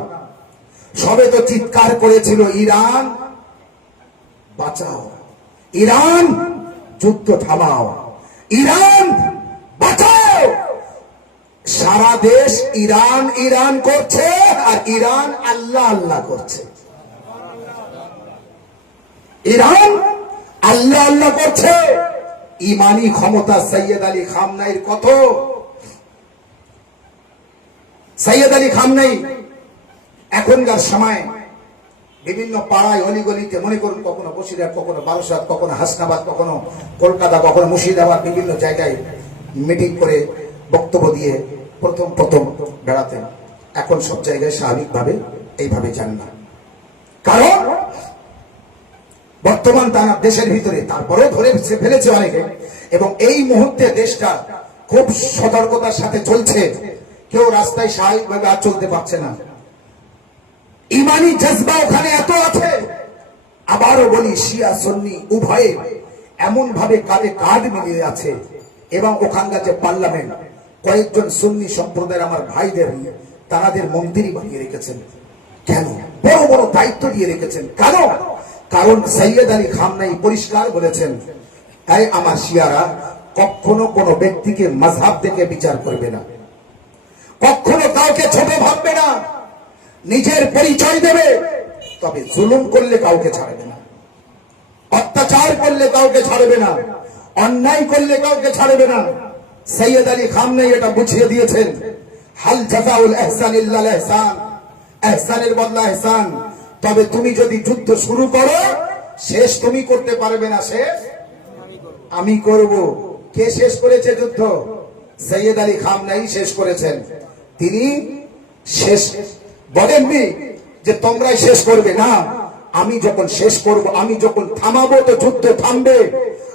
সবে তো চিৎকার করেছিল ইরান বাঁচাও, ইরান যুদ্ধ থামাও, ইরান বাঁচাও। সারা দেশ ইরান ইরান করছে আর ইরান আল্লাহ আল্লাহ করছে। ইরান আল্লাহ আল্লাহ করছে। ইমানি ক্ষমতা সৈয়দ আলী খামনাইর কত? সৈয়দ আলী খামনাই এখনকার সময় বিভিন্ন পাড়ায় অলিগলিতে, মনে করুন কখনো বসিরহাট, কখনো বারাসাত, কখনো হাসনাবাদ, কখনো কলকাতা, কখনো মুর্শিদাবাদ, বিভিন্ন জায়গায় মিটিং করে বক্তব্য দিয়ে প্রথম বেড়াতেন। এখন সব জায়গায় স্বাভাবিকভাবে এইভাবে যান না, কারণ বর্তমান তারা দেশের ভিতরে তারপরেও ধরে ফেলেছে অনেকে, এবং এই মুহূর্তে দেশটা খুব সতর্কতার সাথে চলছে। কেউ রাস্তায় স্বাভাবিকভাবে আর চলতে পারছে না। ইমানি জজবা ওখানে এত আছে। আবারও বলি, শিয়া সুন্নি উভয়ে এমন ভাবে কাঁধে কাঁধ মিলিয়ে আছে, এবং ওখানকার যে পার্লামেন্ট, কয়েকজন সুন্নি সম্প্রদায়ের আমার ভাইদের তাদের মন্ত্রী বানিয়ে রেখেছেন। কেন? বড় বড় দায়িত্ব দিয়ে রেখেছেন। কেন? কারণ সৈয়দ আলী খামনাই পরিষ্কার বলেছেন, এই আমার শিয়ারা কখনো কোনো ব্যক্তিকে মাযহাব থেকে বিচার করবে না, কখনো কাউকে ছোট ভাববে না, নিজের পরিচয় দেবে, তবে জুলুম করলে কাউকে ছাড়বে না, অত্যাচার করলে কাউকে ছাড়বে না, অন্যায় করলে কাউকে ছাড়বে না। সৈয়দ আলী খামনাই এটা বুঝিয়ে দিয়েছেন, হাল জাযাউল ইহসান ইল্লাল ইহসান, ইহসানের বদলা ইহসান। তবে তুমি যদি যুদ্ধ শুরু করো, শেষ তুমি করতে পারবে না, শেষ আমি করব। কে শেষ করেছে যুদ্ধ? সৈয়দ আলী খামনাই শেষ করেছেন। তিনি শেষ বলেননি যে তোমরাই শেষ করবে, না, আমি যখন শেষ করব, আমি যখন থামাবো তো যুদ্ধ থামবে,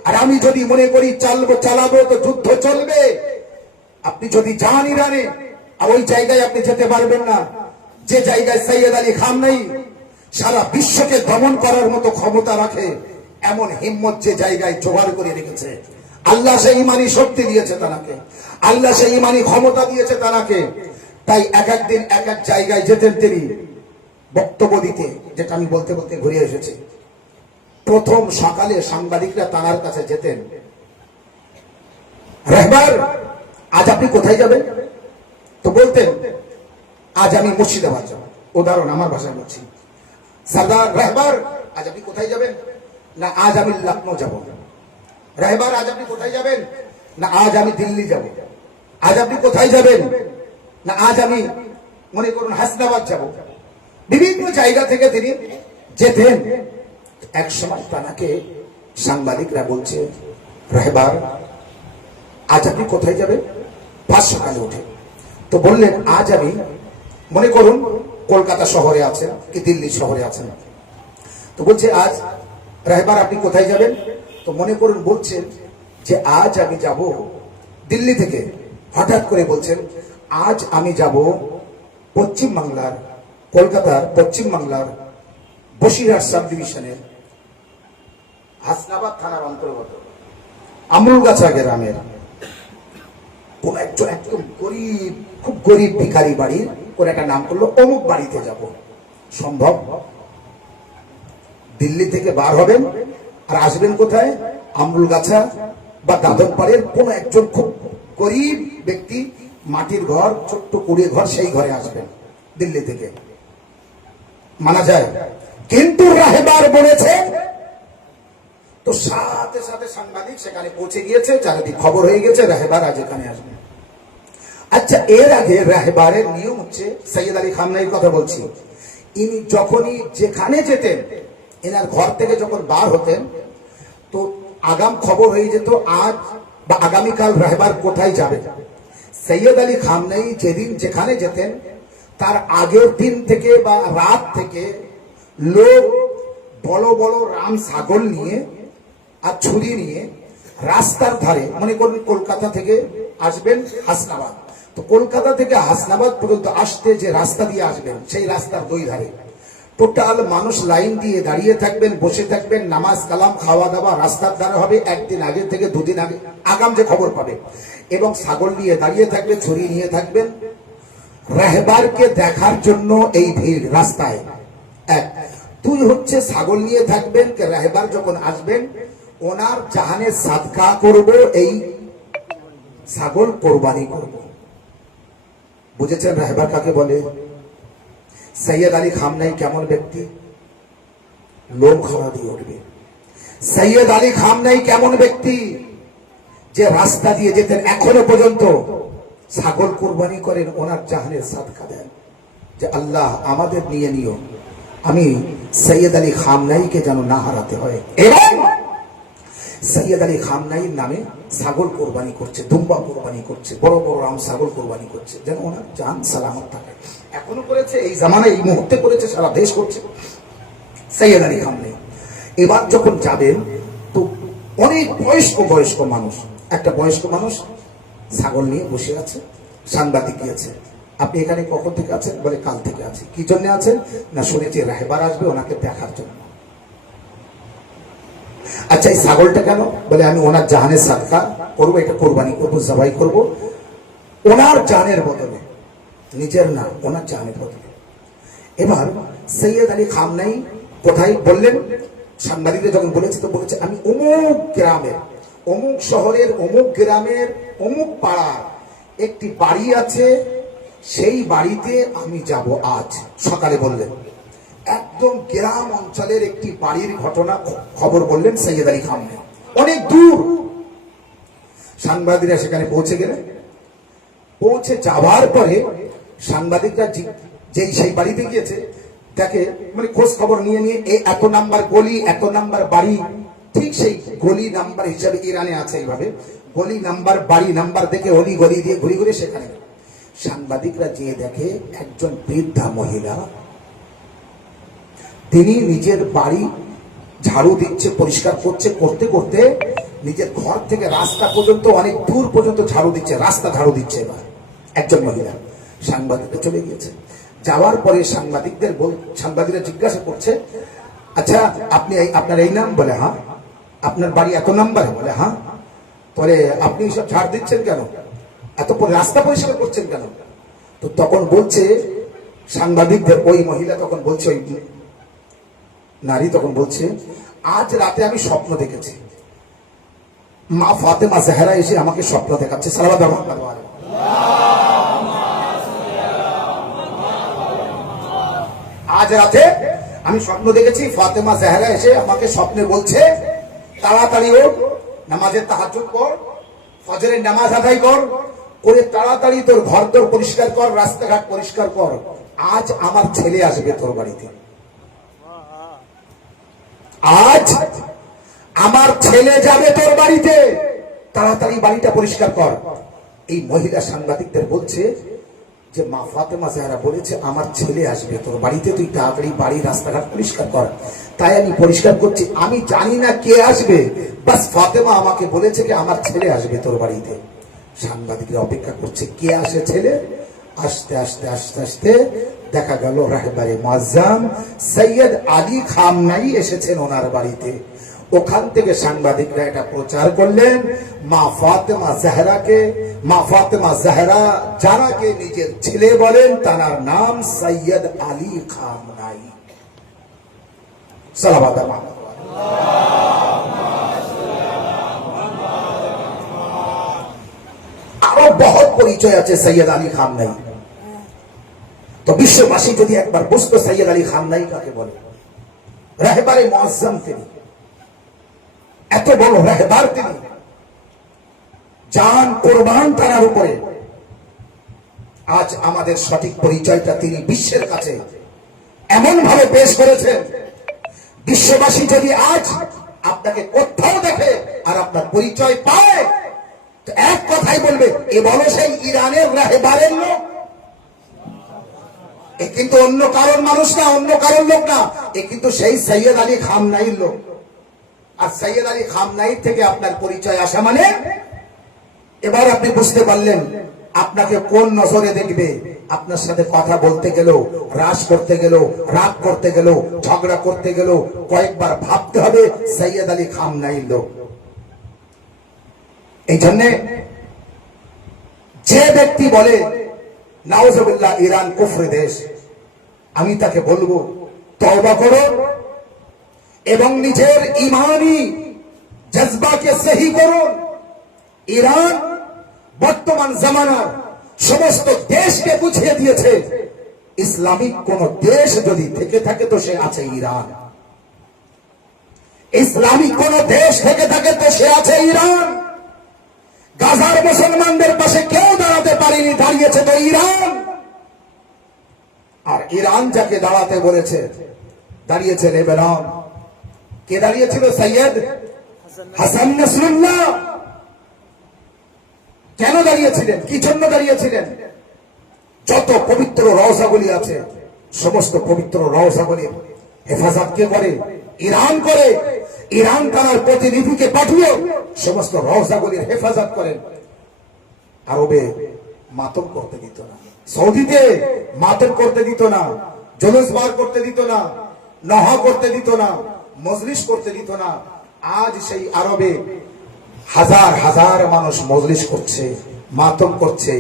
আর আমি যদি মনে করি চালাবো তো যুদ্ধ চলবে। আপনি যদি যান ইরানে, আর ওই জায়গায় আপনি যেতে পারবেন না যে জায়গায় সৈয়দ আলী খামনাই সারা বিশ্বকে দমন করার মতো ক্ষমতা রাখে, এমন হিম্মত যে জায়গায় জোগাড় করে রেখেছে। আল্লাহ সেই ইমানি শক্তি দিয়েছে তাকে, আল্লাহ সেই ইমানি ক্ষমতা দিয়েছে তাকে। তাই এক একদিন এক এক জায়গায় যেতেন তিনি বক্তব্য দিতে, যেটা আমি বলতে বলতে ঘুরে এসেছি। প্রথম সকালে সাংবাদিকরা তার কাছে যেতেন, রাহবার আজ আপনি কোথায় যাবেন? তো বলতেন, আজ আমি মুর্শিদাবাদ যাব। উদাহরণ আমার ভাষায় বলছি। সরদার রাহবার আজ আপনি কোথায় যাবেন? না, আজ আমি লখনৌ যাব। রাহবার আজ আপনি কোথায় যাবেন? না, আজ আমি দিল্লি যাব। আজ আপনি কোথায় যাবেন? না, আজ আমি মনে করুন হাসনাবাদ যাব। বিভিন্ন জায়গা থেকে তিনি যেতেন। এক সময় তাকে সাংবাদিকরা বলছে, রাহবার আজ আপনি কোথায় যাবেন? 5 সকালে উঠে তো বললেন, আজ আমি মনে করুন কলকাতা শহরে আছেন কি দিল্লি শহরে আছেন। তো বলছে, আজ রাহবার আপনি কোথায় যাবেন? তো মনে করুন বলছেন যে আজ আমি যাব দিল্লি থেকে। হঠাৎ করে বলছেন, আজ আমি যাব পশ্চিম বাংলার, কলকাতার পশ্চিম বাংলার বসিরহাট সাব ডিভিশনের হাসনাবাদ থানার অন্তর্গত আমুলগাছা গ্রামের কোন একজন একদম গরিব, খুব গরিব ভিখারি বাড়ির কোন একটা নাম করলো, অমুক বাড়িতে যাব। সম্ভব? দিল্লি থেকে বার হবেন আর আসবেন কোথায়? আমরুলগাছা বা দাদনপাড়ের কোন একজন খুব গরিব ব্যক্তি, মাটির ঘর, ছোট্ট কুড়ে ঘর, সেই ঘরে আসবেন দিল্লি থেকে। মানা যায়। কিন্তু রাহবার বলেছে, তো সাথে সাথে সাংবাদিক সেখানে পৌঁছে গিয়েছে, চারিদিক খবর হয়ে গেছে, রাহবার আজ এখানে আসবে। আচ্ছা, এর আগে রাহবারের নিয়ম হচ্ছে, সৈয়দ আলী খামনাইর কথা বলছি, ইনি যখনই যেখানে যেতেন, এনার ঘর থেকে যখন বার হতেন, তো আগাম খবর হয়ে যেত আজ বা আগামীকাল রাহবার কোথায় যাবে। সৈয়দ আলী খামনাই যেদিন যেখানে যেতেন, তার আগের দিন থেকে বা রাত থেকে লোক বড় বড় রাম ছাগল নিয়ে আর ছুরি নিয়ে রাস্তার ধারে, মনে করুন কলকাতা থেকে আসবেন হাসনাবাদ, তো কলকাতা থেকে হাসনাবাদ পর্যন্ত আসতে যে রাস্তা দিয়ে আসবেন, সেই রাস্তার দুই ধারে টোটাল মানুষ লাইন দিয়ে দাঁড়িয়ে থাকবেন, বসে থাকবেন, নামাজ কালাম খাওয়া দাওয়া রাস্তার ধারে হবে। একদিন আগে থেকে দুদিন আগে আগাম যে খবর পাবে, এবং ছাগল নিয়ে দাঁড়িয়ে থাকবে, ছুরি নিয়ে থাকবেন রাহবারকে দেখার জন্য। এই ভিড় রাস্তায়, এক দুই হচ্ছে ছাগল নিয়ে থাকবেন, রাহবার যখন আসবেন ওনার জাহানের সাদকা করব, এই ছাগল কোরবানি করব। বুঝেছেন রাহবার কাকে বলে? সৈয়দ আলী খামনাই কেমন ব্যক্তি? লোম খাওয়া দিয়ে উঠবে। সৈয়দ আলী খামনাই কেমন ব্যক্তি? যে রাস্তা দিয়ে যেতেন, এখনো পর্যন্ত ছাগল কোরবানি করেন, ওনার জাহানের সাদকা দেন যে আল্লাহ আমাদের নিয়ে নিও, আমি সৈয়দ আলী খামনাইকে যেন না হারাতে হয়। এবং সৈয়দ আলী খামনাইর নামে ছাগল কোরবানি করছে, দুম্বা কোরবানি করছে, বড় বড় রাম ছাগল কোরবানি করছে, যেন ওনার জান সালামত থাকে। এখনো করেছে, এই জামানায় এই মুহূর্তে করেছে, সারা দেশ করছে সৈয়দ আলী খামনাই। এবার যখন যাবেন তো অনেক বয়স্ক মানুষ, একটা বয়স্ক মানুষ ছাগল নিয়ে বসে আছে, সাংবাদিক গিয়েছে, আপনি এখানে কখন থেকে আছেন? বলে কাল থেকে আছি। কি জন্য আছেন? না শুনেছি রাহবার আসবে ওনাকে দেখার জন্য। আচ্ছা এই ছাগলটা কেন? বলে আমি ওনার জাহানের সাদকা করবো, এটা কোরবানি করবো, জবাই করব ওনার জানের বদলে, নিজের না, ওনার জানের বদলে। এবার সৈয়দ আলী খামনাই কোথায় বললেন? সাংবাদিকদের যখন বলেছে তো বলেছে আমি অমুক গ্রামের, অমুক শহরের, অমুক গ্রামের, অমুক পাড়ার একটি বাড়ি আছে, সেই বাড়িতে আমি যাব আজ সকালে। বললেন একদম গ্রাম অঞ্চলের একটি বাড়ির ঘটনা, খবর বললেন সৈয়দ আলী খামনাই, অনেক দূর। সাংবাদিকরা সেখানে পৌঁছে গেলেন। পৌঁছে যাওয়ার পরে সাংবাদিকরা যেই সেই বাড়িতে গিয়েছে দেখে, মানে খোঁজ খবর নিয়ে নিয়ে এই এত নাম্বার গলি, এত নাম্বার বাড়ি, ঠিক সেই গলি নাম্বার হিসাবে ইরানে আছে এইভাবে গলি নাম্বার, বাড়ি নাম্বার দেখে অলি গলি দিয়ে ঘুরে ঘুরে সেখানে সাংবাদিকরা যেয়ে দেখে একজন বৃদ্ধা মহিলা, তিনি নিজের বাড়ি ঝাড়ু দিচ্ছে, পরিষ্কার করছে, করতে করতে নিজের ঘর থেকে রাস্তা পর্যন্ত, অনেক দূর পর্যন্ত ঝাড়ু দিচ্ছে, রাস্তা ঝাড়ু দিচ্ছে। এবার একজন মহিলা সাংবাদিকরা চলে গিয়েছে। যাওয়ার পরে সাংবাদিকরা জিজ্ঞাসা করছে, আচ্ছা আপনি আপনার এই নাম? বলে হ্যাঁ। আপনার বাড়ি এত নাম্বারে? বলে হ্যাঁ। পরে আপনি সব ঝাড় দিচ্ছেন কেন? এত পরে রাস্তা পরিষ্কার করছেন কেন? তো তখন বলছে সাংবাদিকদের, ওই মহিলা তখন বলছে, ওই নারী তখন বলছে, আজ রাতে আমি স্বপ্ন দেখেছি, মা ফাতেমা জাহরা এসে আমাকে স্বপ্ন দেখাচ্ছে। সালাওয়াত আলাইহি। আজ রাতে আমি স্বপ্ন দেখেছি, ফাতেমা জাহরা এসে আমাকে স্বপ্নে বলছে তাড়াতাড়ি ওঠ, নামাজের তাহাজ্জুদ কর, ফজরের নামাজ আদায় কর, করে তাড়াতাড়ি তোর ঘর দর পরিষ্কার কর, রাস্তাঘাট পরিষ্কার কর, আজ আমার ছেলে আসবে তোর বাড়িতে, আজ আমার ছেলে যাবে তোর বাড়িতে, তাড়াতাড়ি বাড়িটা পরিষ্কার কর। এই মহিলা সাংবাদিকদের বলছে যে মা ফাতেমা জাহরা বলেছে আমার ছেলে আসবে তোর বাড়িতে, তুই তাড়াতাড়ি বাড়ি রাস্তাঘাট পরিষ্কার কর। তাই আমি পরিষ্কার করছি, আমি জানি না কে আসবে, বাস ফাতেমা আমাকে বলেছে যে আমার ছেলে আসবে তোর বাড়িতে। সাংবাদিকরা অপেক্ষা করছে কে আসে ছেলে। আস্তে আস্তে আস্তে আস্তে দেখা গেল রাহবারে মুআজ্জাম সৈয়দ আলী খামনাই এসেছেন ওনার বাড়িতে। ওখান থেকে সাংবাদিকরা এটা প্রচার করলেন, মা ফাতেমা জাহরাকে, মা ফাতেমা জাহরা যারাকে নিজের ছেলে বলেন, তার নাম সৈয়দ আলী খামনাই। সালাওয়াত আলাইহি। আরো বহুত পরিচয় আছে সৈয়দ আলী খামনাই। তো বিশ্ববাসী যদি একবার বুঝতো সৈয়দ আলী খামনাই কাকে বলে, রাহবারে মুআজ্জাম তিনি, এত বড় রাহবার তিনি, জান কোরবান তার উপরে। আজ আমাদের সঠিক পরিচয়টা তিনি বিশ্বের কাছে এমন ভাবে পেশ করেছেন, বিশ্ববাসী যদি আজ আপনাকে কোথাও দেখে আর আপনার পরিচয় পায়, তো এক কথাই বলবে এ বলো সেই ইরানের রাহবারের লোক, এ কিন্তু অন্য কারোর মানুষ না, অন্য কারোর লোক না, এ কিন্তু সেই সৈয়দ আলী খামনাইর লোক। আর সৈয়দ আলী খামনাই থেকে আপনার পরিচয় আসা মানে, এবার আপনি বুঝতে পারলেন আপনাকে কোন নজরে দেখবে। আপনার সাথে কথা বলতে গেল, রাস করতে গেল, রাগ করতে গেল, ঝগড়া করতে গেল, কয়েকবার ভাবতে হবে সৈয়দ আলী খামনাইর লোক। এই জন্য যে ব্যক্তি বলে নাউজুবিল্লাহ ইরান কুফর দেশ, আমি তাকে বলবো তওবা করো এবং নিজের ইমানি জজবাকে সহি করুন। ইরান বর্তমান জামানার সমস্ত দেশকে বুঝিয়ে দিয়েছে, ইসলামিক কোন দেশ যদি থেকে থাকে তো সে আছে ইরান। ইসলামিক কোন দেশ থেকে থাকে তো সে আছে ইরান। গাজার মুসলমানদের পাশে কেউ দাঁড়াতে পারেনি, দাঁড়িয়েছে তো ইরান। আর ইরান যাকে দাঁড়াতে বলেছে দাঁড়িয়েছে লেবানন। কে দাঁড়িয়েছিল? সৈয়দ হাসান নাসরুল্লাহ। কেন দাঁড়িয়েছিলেন? কি জন্য দাঁড়িয়েছিলেন? যত পবিত্র রওজাগুলি আছে সমস্ত পবিত্র রওজাগুলির হেফাজত কে করে? ইরান করে। ইরান তার প্রতিনিধিকে পাঠিয়ে সমস্ত রওজাগুলির হেফাজত করেন। আরবে মাতম করতে দিত না, সৌদিতে মাতম করতে দিত না, জলুস বার করতে দিত না, নহা করতে দিত না, মজলিস করতে দিত না। আজ সেই আরবে হাজার হাজার মানুষ মজলিস করছে, মাতম করছে,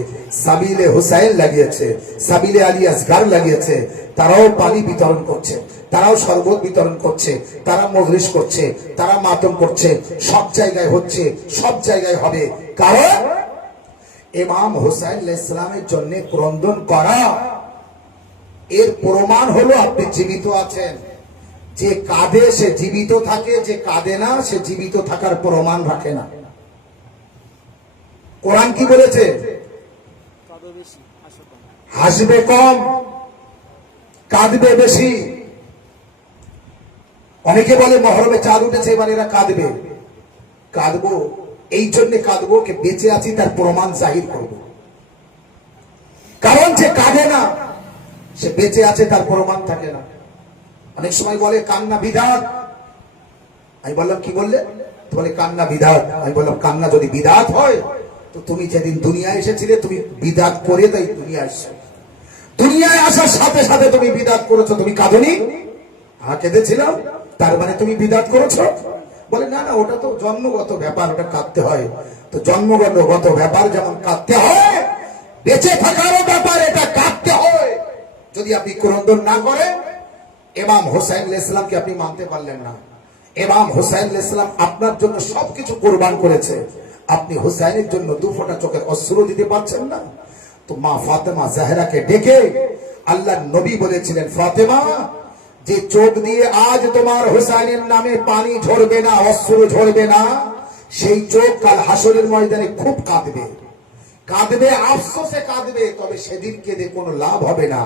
সাবিলে হুসাইন লাগিয়েছে, সাবিলে আলী আসগার লাগিয়েছে। তারাও পানি বিতরণ করছে, তারাও শরবত বিতরণ করছে, তারা মজলিস করছে, তারা মাতম করছে। সব জায়গায় হচ্ছে, সব জায়গায় হবে। কারণ ইমাম হুসাইন আলাইহিস সালামের জন্য ক্রন্দন করা, এর প্রমাণ হলো আপনি জীবিত আছেন। যে কাঁদে সে জীবিত থাকে, যে কাঁদে না সে জীবিত থাকার প্রমাণ রাখে না। কোরআন কি বলেছে? হাসবে কম, কাঁদবে বেশি। অনেকে বলে মহরমে চাঁদ উঠেছে, এবার এরা কাঁদবে। কাঁদবো এই জন্য কাঁদবো কে বেঁচে আছি তার প্রমাণ জাহির করব। কারণ যে কাঁদে না সে বেঁচে আছে তার প্রমাণ থাকে না। অনেক সময় বলে কান্না বিধাত। আমি বললাম কি বললে? বলে কান্না বিধাত। আমি বললাম কান্না যদি বিধাত হয় তো তুমি যেদিন দুনিয়ায় এসেছিলে তুমি বিধাত করে তাই দুনিয়া এসেছো। দুনিয়ায় আসার সাথে সাথে তুমি বিধাত করেছো, তুমি কাঁদনি? হ্যাঁ কেঁদেছিলাম। তার মানে তুমি বিধাত করেছো? বলে না না, ওটা তো জন্মগত ব্যাপার, ওটা কাঁদতে হয়। তো জন্মগত ব্যাপার যেমন কাঁদতে হয়, বেঁচে থাকারও ব্যাপার এটা কাঁদতে হয়। যদি আপনি ক্রন্দন না করেন, ইমাম হুসাইন আলাইহিস সালামকে আপনি মানতে পারলেন না। ইমাম হুসাইন আলাইহিস সালাম আপনার জন্য সবকিছু কুরবান করেছে, আপনি হুসাইনের জন্য দু ফোঁটা চোখের অশ্রু দিতে পারছেন না। তো মা ফাতেমা জাহরাকে ডেকে আল্লাহর নবী বলেছিলেন, ফাতেমা যে চোখ দিয়ে আজ তোমার হুসাইনের নামে পানি ঝরবে না, অশ্রু ঝরবে না, সেই চোখ কাল হাসরের ময়দানে খুব কাঁদবে। কাঁদবে, আফসোসে কাঁদবে। তবে সেদিন কেঁদে কোনো লাভ হবে না।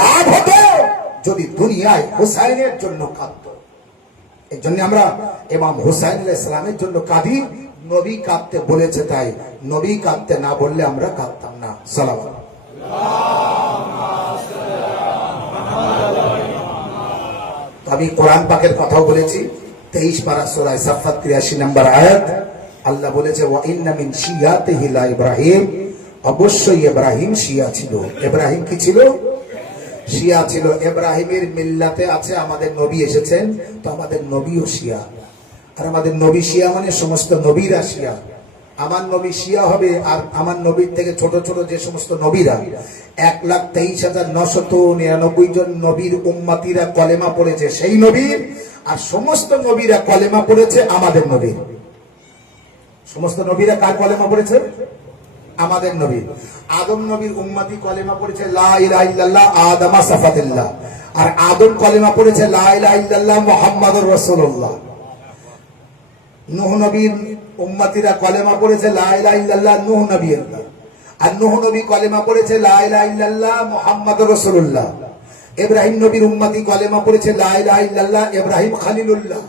লাভ হবে যদি দুনিয়ায় হুসাইনের জন্য কাঁদত। এই জন্য আমরা ইমাম হুসাইন আলাইহিস সালামের জন্য কাঁদি। নবী কাঁদতে বলেছে তাই, নবী কাঁদতে না বললে আমরা কাঁদতাম না। সালাম। আমি কোরআন পাকের কথাও বলেছি। 23 পারা সূরা সাফফাত 83 নম্বর আয়াত আল্লাহ বলেছে, ওয়া ইন্না মিন শিয়াতিহি লা ইব্রাহিম। অবশ্যই ইব্রাহিম শিয়া ছিল। ইব্রাহিম কি ছিল? শিয়া ছিল। ইব্রাহিমের মিল্লাতে আছে আমাদের নবী এসেছেন, তো আমাদের নবীও শিয়া। আর আমাদের নবী শিয়া মানে সমস্ত নবীরা শিয়া। আমার নবী শিয়া হবে, আর আমার নবীর থেকে ছোট ছোট যে সমস্ত নবীরা 1,23,999 জন নবীর উম্মতিরা কলেমা পড়েছে সেই নবীর, আর সমস্ত নবীরা কলেমা পড়েছে আমাদের নবীর। সমস্ত নবীরা কার কলেমা পড়েছে? আমাদের নবী। আদম নবীর উম্মতি কলেমা পড়েছে লা ইলাহা ইল্লাল্লাহ আদামা সাফাতিল্লাহ, আর আদম কলেমা পড়েছে লা ইলাহা ইল্লাল্লাহ মুহাম্মাদুর রাসূলুল্লাহ। নূহ নবীর উম্মতিরা কলেমা পড়েছে লা ইলাহা ইল্লাল্লাহ নূহ নবী, আর নূহ নবী কলেমা পড়েছে লা ইলাহা ইল্লাল্লাহ মুহাম্মাদুর রাসূলুল্লাহ। ইব্রাহিম নবীর উম্মতি কলেমা পড়েছে লা ইলাহা ইল্লাল্লাহ ইব্রাহিম খলিলুল্লাহ।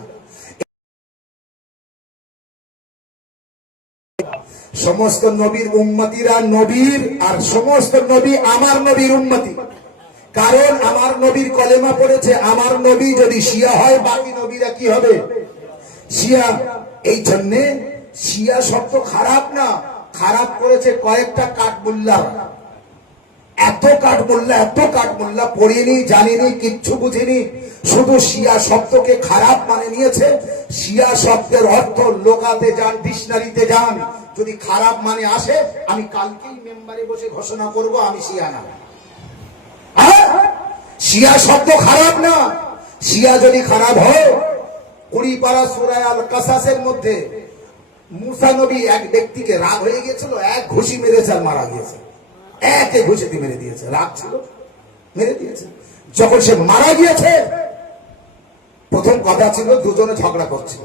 সমস্ত নবীর উম্মতিরা নবীর, আর সমস্ত নবী আমার নবীর উম্মতি। কারণ আমার নবীর কলেমা পড়েছে, আমার নবী যদি শিয়া হয় বাকি নবীরা কি হবে? শিয়া। এই জন্য শিয়া শব্দ খারাপ না, খারাপ করেছে কয়েকটা কাঠমোল্লা। এত কাঠমোল্লা পড়িনি, জানিনি, কিচ্ছু বুঝিনি, শুধু শিয়া শব্দকে খারাপ মানে নিয়েছে। শিয়া শব্দের অর্থ লোকাতে যান, ডিকশনারিতে যান, যদি খারাপ মানে আসে আমি কালকেই মেম্বারে বসে ঘোষণা করব আমি শিয়া না। শিয়া শব্দ খারাপ না। শিয়া যদি খারাপ হয় কুড়ি পারা সূরা আল কাসাসের মধ্যে মুসা নবী এক ব্যক্তিকে রাগ হয়ে গিয়েছিল, এক ঘুষি মেরেছে আর মারা গিয়েছে। একে ঘুষিতে মেরে দিয়েছে, রাগ ছিল মেরে দিয়েছে। যখন সে মারা গিয়েছে, প্রথম কথা ছিল দুজনে ঝগড়া করছিল।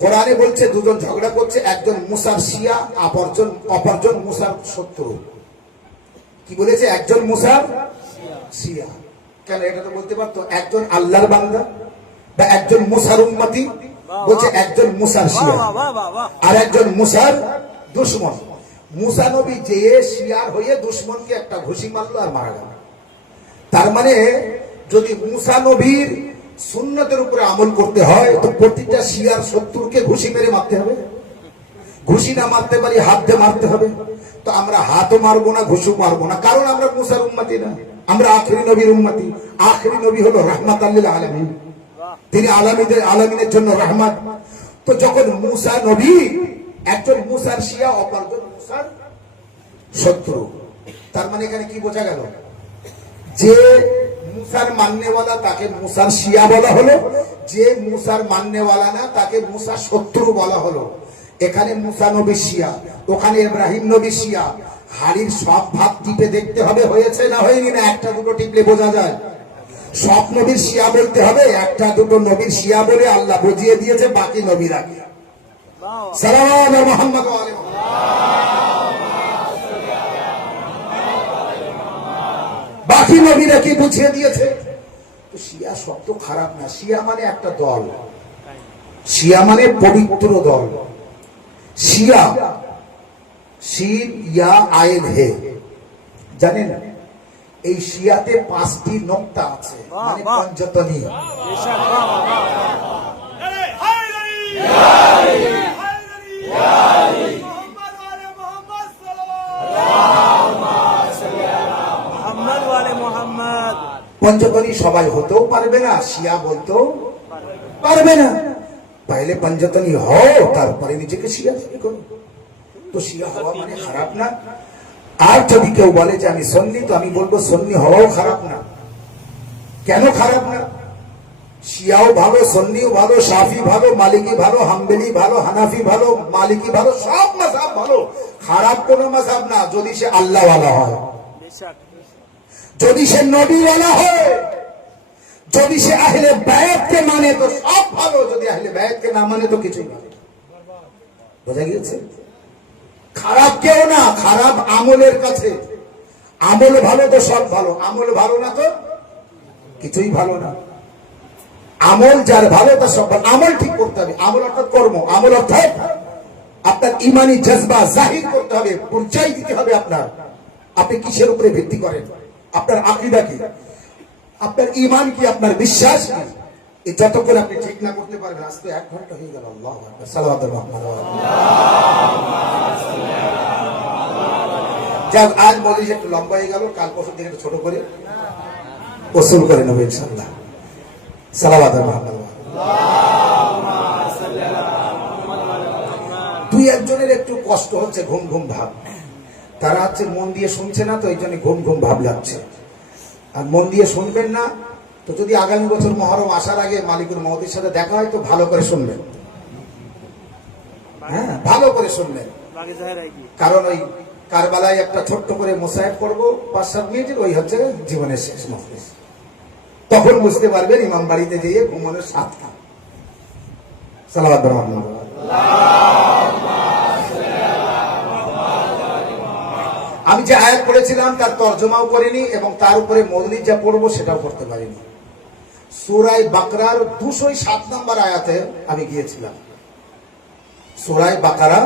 কোরআনে বলছে দুজন ঝগড়া করছে, একজন মুসার শিয়া, অপরজন মুসার শত্রু। কি বলেছে? একজন মুসার শিয়া। কেন? এটা তো বলতে পারতো একজন আল্লাহর বান্দা বা একজন মুসার উম্মতি, বলছে একজন মুসার শিয়া আর একজন মুসার দুশমন। মুসা নবী যে শিয়ার হয়ে দুশমনকে একটা ঘুষি মারলো আর মারা গেল। তার মানে যদি মুসা নবীর সুন্নতের উপরে আমল করতে হয় তো প্রতিটা শিয়ার শত্রুকে ঘুষি মেরে মারতে হবে। ঘুষি না মারতে পারি, হাত দিয়ে মারতে হবে। তো আমরা হাতও মারবো না, ঘুষও মারবো না, কারণ আমরা মুসার উম্মতি না, আমরা আখেরি নবীর উম্মতি। আখেরি নবী হলো রাহমাতাল লিল আলামিন, তিনি আলামিনের জন্য রহমত। তো যখন মুসা নবী, একজন মুসার শিয়া, অপরজন মুসার শত্রু, তার মানে এখানে কি বোঝা গেল? যে মুসার মাননেওয়ালা তাকে মুসার শিয়া বলা হলো, যে মুসার মাননেওয়ালা না তাকে মুসার শত্রু বলা হলো। এখানে মুসা নবী শিয়া, ওখানে ইব্রাহিম নবী শিয়া। হাড়ির সব ভাগ টিপে দেখতে হবে হয়েছে না হয়নি, না একটা দুটো টিপলে বোঝা যায়? সব নবীর শিয়া বলতে হবে, একটা দুটো নবীর শিয়া বলে আল্লাহ বুঝিয়ে দিয়েছে, বাকি নবীরা সালাম মুহাম্মদ ওয়া আলি বাকি নবীরা কি বুঝিয়ে দিয়েছে। তো শিয়া শব্দ খারাপ না, শিয়া মানে একটা দল, শিয়া মানে পবিত্র দল। শিয়া শিন ইয়া আইন হে, জানেন এই শিয়াতে 5টি নোক্তা আছে, মানে পঞ্চতনী। পঞ্চতনী সবাই হতেও পারবে না, শিয়া বলতেও পারবে না। পহলে পঞ্চতনী হও, তারপরে নিজেকে শিয়া দাবি করো। তো শিয়া হওয়া মানে খারাপ না। আর যদি কেউ বলে যে আমি সুন্নি, তো আমি বলবো সুন্নি হওয়াও খারাপ না। কেন খারাপ না? শিয়াও ভালো, সুন্নিও ভালো, শাফি ভালো, মালিকি ভালো, হাম্বলি ভালো, হানাফি ভালো, মালিকি ভালো, সব মাযহাব ভালো। খারাপ কোন মাযহাব না যদি সে আল্লাহওয়ালা হয়, যদি সে নবীওয়ালা হয়, যদি সে আহলে বায়াতকে মানে তো সব ভালো, যদি আহলে বায়াতকে না মানে তো কিছুই ভালো। বোঝা গিয়েছে? খারাপ কেউ না, খারাপ আমলের কাছে। আমল ভালো তো সব ভালো, আমল ভালো না তো কিছুই ভালো না। আমল যার ভালো তার সব ভালো। আমল ঠিক করতে হবে, আমল অর্থাৎ কর্ম, আমল অর্থাৎ আপনার ইমানি জজবা জাহির করতে হবে, পরিচয় দিতে হবে আপনার। আপনি কিসের উপরে ভিত্তি করেন, আপনার আকীদা কি, আপনার ঈমান কি, আপনার বিশ্বাস কি, এই যতক্ষণ আপনি ঠিক না করতে পারবেন। আজকে 1 ঘন্টা হয়ে গেল। আল্লাহু আকবার, সালাওয়াতুল মুহাম্মাদ। যাক, আজ মজলিস একটু লম্বা হয়ে গেল, কাল পরশু থেকে একটু ছোট করে ওসুল করে নেব ইনশাআল্লাহ। সালাওয়াতুল মুহাম্মাদ। দুই একজনের একটু কষ্ট হচ্ছে, ঘুম ঘুম ভাব। তারা হচ্ছে মন দিয়ে শুনছে না, তো এই জন্য ঘুম ঘুম ভাব লাগছে। আর মন দিয়ে শুনবেন না তো যদি আগামী বছর মহরম আসার আগে মালিকুল মহদির সাথে দেখা হয় তো ভালো করে শুনবেন। হ্যাঁ, ভালো করে শুনবেন, কারণ ওই কারবালায় একটা ছোট্ট করে মোসাহেব করবো 5-7 মিনিটের, ওই হচ্ছে জীবনের শেষ মজলিস। তখন বুঝতে পারবেন ইমাম বাড়িতে যেয়ে ঘুমানোর সাথটা। সালাওয়াত মুহাম্মাদ। আমি যে আয়াত পড়েছিলাম তার তরজমাও করিনি এবং তার উপরে মজলিস যা পড়বো সেটাও করতে পারিনি। সূরা বাকরার 207 নম্বর আয়াতে আমি গিয়েছিলাম। সূরা বাকারা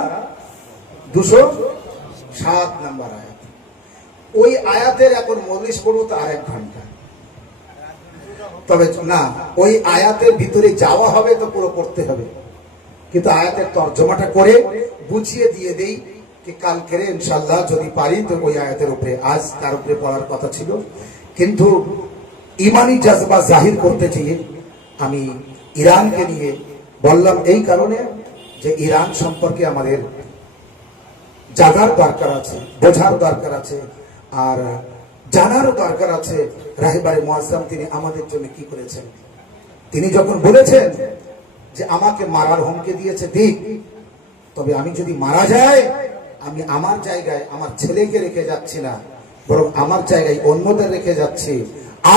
207 নম্বর আয়াত। ওই আয়াতের এখন মজলিস পড়বো তো আর 1 ঘন্টা। তবে না, ওই আয়াতের ভিতরে যাওয়া হবে তো পুরো পড়তে হবে, কিন্তু আয়াতের তরজমাটা করে বুঝিয়ে দিয়ে দেই कि কালকে ইনশাআল্লাহ যদি পারি তো ওই আয়াতের উপরে, আজ তার উপরে পড়ার কথা ছিল, কিন্তু ইমানি জজবা জাহির করতে চেয়ে আমি ইরানকে নিয়ে বললাম এই কারণে যে ইরান সম্পর্কে আমাদের জানার দরকার আছে, বোঝার দরকার আছে, আর জানারও দরকার আছে রাহিবারে মুআজ্জাম তিনি আমাদের জন্য কি করেছেন। তিনি যখন বলেছেন যে আমাকে মারার হুমকি দিয়েছে দিক, তবে আমি যদি মারা যাই, আমি আমার জায়গায় আমার ছেলেকে রেখে যাচ্ছি না, বরং আমার জায়গায় অন্যদের রেখে যাচ্ছি।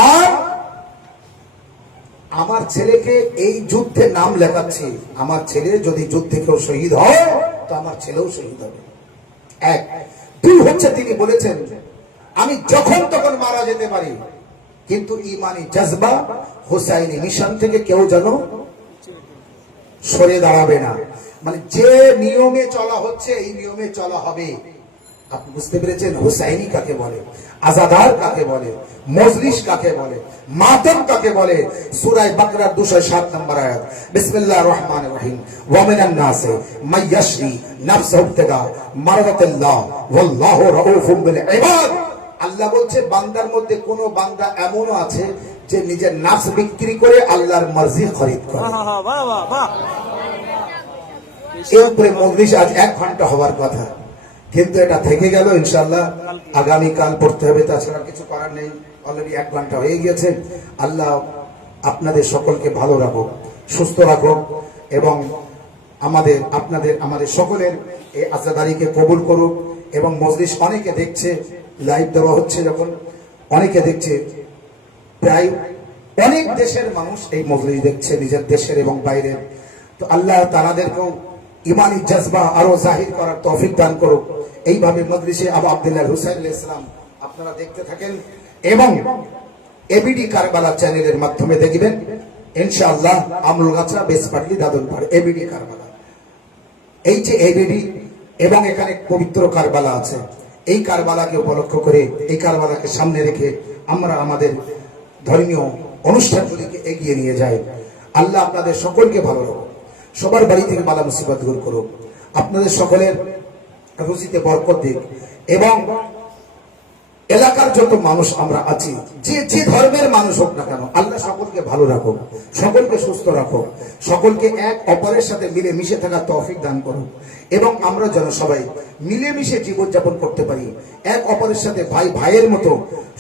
আর আমার ছেলেকে এই যুদ্ধে নাম লেখাচ্ছি। আমার ছেলে যদি যুদ্ধে কেউ শহীদ হয়, তো আমার ছেলেও শহীদ হবে। এক। দুই হচ্ছে, তিনি বলেছেন আমি যখন তখন মারা যেতে পারি, কিন্তু ইমানি জজবা হুসাইনি মিশন থেকে কেউ যেন সরে দাঁড়াবে না। মানে যে নিয়মে চলা হচ্ছে, এই নিয়মে চলা হবে। আপনি বুঝতে পেরেছেন হুসাইনি কাকে বলে, আজাদার কাকে বলে, মজলিস কাকে বলে, মাতম কাকে বলে? সূরা বাকরার 207 নম্বর আয়াত, বিসমিল্লাহির রহমানির রহিম, ওয়া মিনান নাসি মাইয়াশরি নাফসাহু ইবতিগা মারাদাতিল্লাহ ওয়াল্লাহু রাউফুম বিল ইবাদ। আল্লাহ বলছে বান্দার মধ্যে কোন বান্দা এমনও আছে যে নিজের নাফস বিক্রি করে আল্লাহর মর্জি খরিদ করে। এর উপরে মজলিস আজ 1 ঘন্টা হওয়ার কথা, কিন্তু এটা থেকে গেল। ইনশাআল্লাহ আগামীকাল পড়তে হবে, তাছাড়া কিছু করার নেই। অলরেডি 1 ঘন্টা হয়ে গিয়েছে। আল্লাহ আপনাদের সকলকে ভালো রাখুক, সুস্থ রাখুক, এবং আমাদের সকলের এই আজাদারিকে কবুল করুক। এবং মজলিস অনেকে দেখছে, লাইভ দেওয়া হচ্ছে যখন, অনেকে দেখছে, প্রায় অনেক দেশের মানুষ এই মজলিস দেখছে, নিজের দেশের এবং বাইরের। তো আল্লাহ তাআলাদেরকেও ইমানি জজবা আরো জাহির করার তৌফিক দান করুক। এইভাবে মজলিসে আবু আব্দুল্লাহ হুসাইন আলাইহিস সালাম আপনারা দেখতে থাকেন, এবং এবিডি কারবালা চ্যানেলের মাধ্যমে দেখবেন ইনশাআল্লাহ। আমরুলগাছা, বেসপাটলি, দাদনপাড়, এবিডি কারবালা। এই যে এবিডি, এবং এখানে পবিত্র কারবালা আছে। এই কারবালাকে উপলক্ষ করে, এই কারবালাকে সামনে রেখে আমরা আমাদের ধর্মীয় অনুষ্ঠানগুলিকে এগিয়ে নিয়ে যাই। আল্লাহ আপনাদের সকলকে ভালো রাখুক, সবার বাড়ি থেকে বালা মুসিবত দূর করুক, আপনাদের সকলের রুজিতে বরকত দিক, এবং এলাকার যত মানুষ আমরা আছি, যে ধর্মের মানুষ হোক না কেন, আল্লাহ সকলকে ভালো রাখুক, সকলকে সুস্থ রাখুক, সকলকে এক অপরের সাথে মিলে মিশে থাকার তৌফিক দান করুক, এবং আমরা যেন সবাই মিলেমিশে জীবনযাপন করতে পারি। এক অপরের সাথে ভাই ভাইয়ের মতো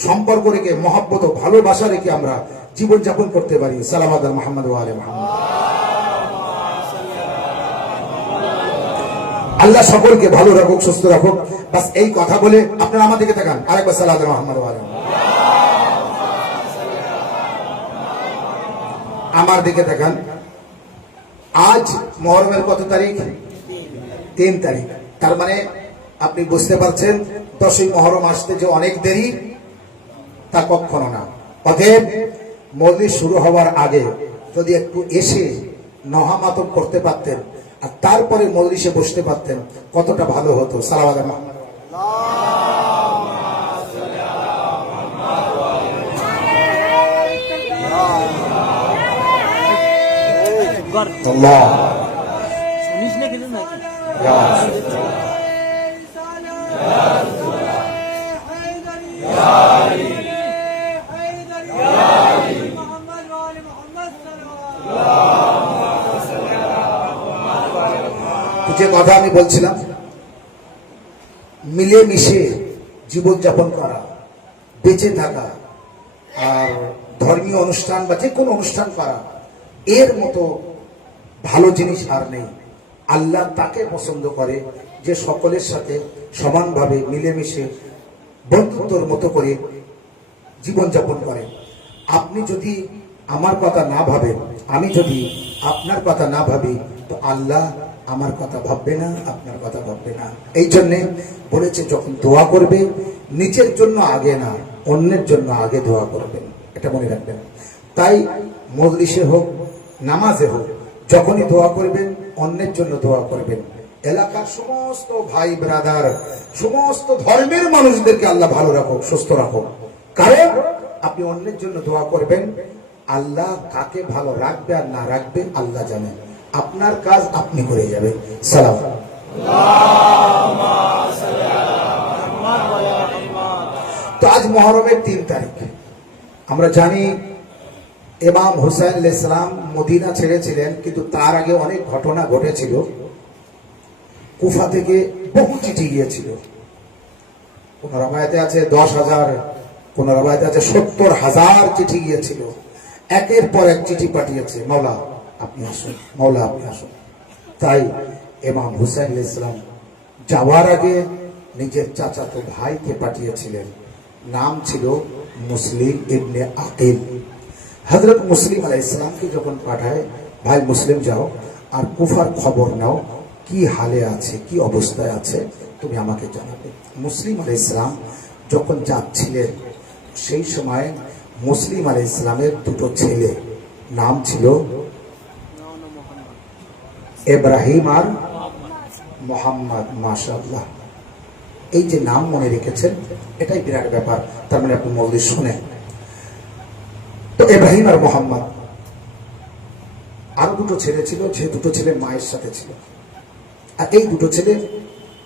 সম্পর্ক রেখে, মহব্বত ও ভালোবাসা রেখে আমরা জীবনযাপন করতে পারি। সালাওয়াত আলা মুহাম্মদ ওয়া আলি মুহাম্মদ। আল্লাহ সকলকে ভালো রাখুক, সুস্থ রাখুক। বাস এই কথা বলে আপনারা আমার দিকে তাকান, আরেকবার সালাওয়াত আলা মুহাম্মদ ওয়া আলি মুহাম্মদ। আমার দিকে তাকান। আজ মুহররমের কত তারিখ? 3 তারিখ। তার মানে আপনি বুঝতে পারছেন 10ই মুহররম আসতে যে অনেক দেরি, তা কখনো না। অতএব মজলিস শুরু হওয়ার আগে যদি একটু এসে নহামাতম করতে পারতেন, আর তারপরে মজলিসে বসতে পারতেন, কতটা ভালো হতো। সালাওয়াত আলা মুহাম্মদ। আল্লাহ যে কথা আমি বলছিলাম, মিলেমিশে জীবনযাপন করা, বেঁচে থাকা, আর ধর্মীয় অনুষ্ঠান বা যে কোনো অনুষ্ঠান করা, এর মতো ভালো জিনিস আর নেই। আল্লাহ তাকে পছন্দ করে যে সকলের সাথে সমানভাবে মিলেমিশে বন্ধুত্বর মতো করে জীবনযাপন করে। আপনি যদি আমার কথা না ভাবেন, আমি যদি আপনার কথা না ভাবি, তো আল্লাহ আমার কথা ভাববে না, আপনার কথা ভাববে না। এই জন্যে বলেছে যখন দোয়া করবে, নিজের জন্য আগে না, অন্যের জন্য আগে দোয়া করবেন, এটা মনে রাখবেন। তাই মজলিসে হোক, নামাজে হোক, যখনই দোয়া করবেন অন্যের জন্য দোয়া করবেন। এলাকার সমস্ত ভাই ব্রাদার, সমস্ত ধর্মের মানুষদেরকে আল্লাহ ভালো রাখুক, সুস্থ রাখুক। কারণ আপনি অন্যের জন্য দোয়া করবেন, আল্লাহ কাকে ভালো রাখবে আর না রাখবে আল্লাহ জানেন। আপনার কাজ আপনি করে যাবেন। সালাম। তো আজ মুহররমের 3 তারিখ। আমরা জানি ইমাম হুসাইন আলাইহিস সালাম মদিনা ছেড়েছিলেন, কিন্তু তার আগে অনেক ঘটনা ঘটেছিল। কুফা থেকে বহু চিঠি গিয়েছিল। কোন রবায়াতে আছে 10,000, কোন রবায়াতে আছে 70,000 চিঠি গিয়েছিল। একের পর এক চিঠি পাঠিয়েছে। মাওলা আপনি আসুন, মৌলা আপনি আসুন। তাই ইমাম হুসাইন আলাইহিস সালাম যাওয়ার আগে নিজের চাচাতো ভাইকে পাঠিয়েছিলেন, নাম ছিল মুসলিম ইবনে আকিল। হযরত মুসলিম আলাইহিস সালামকে যখন পাঠায়, ভাই মুসলিম যাও আর কুফার খবর নাও, কি হালে আছে, কি অবস্থায় আছে, তুমি আমাকে জানাবে। মুসলিম আলাইহিস সালাম যখন যাচ্ছিলেন, সেই সময় মুসলিম আলাইহিস সালামের দুটো ছেলে, নাম ছিল ইব্রাহিম আর মোহাম্মদ। মাশাআল্লাহ, এই যে নাম মনে রেখেছেন এটাই বিরাট ব্যাপার। তার মানে আপনি মৌলিক শুনেন তো, ইব্রাহিম আর মোহাম্মদ। আরো দুটো ছেলে ছিল, যে দুটো ছেলে মায়ের সাথে ছিল। আর এই দুটো ছেলে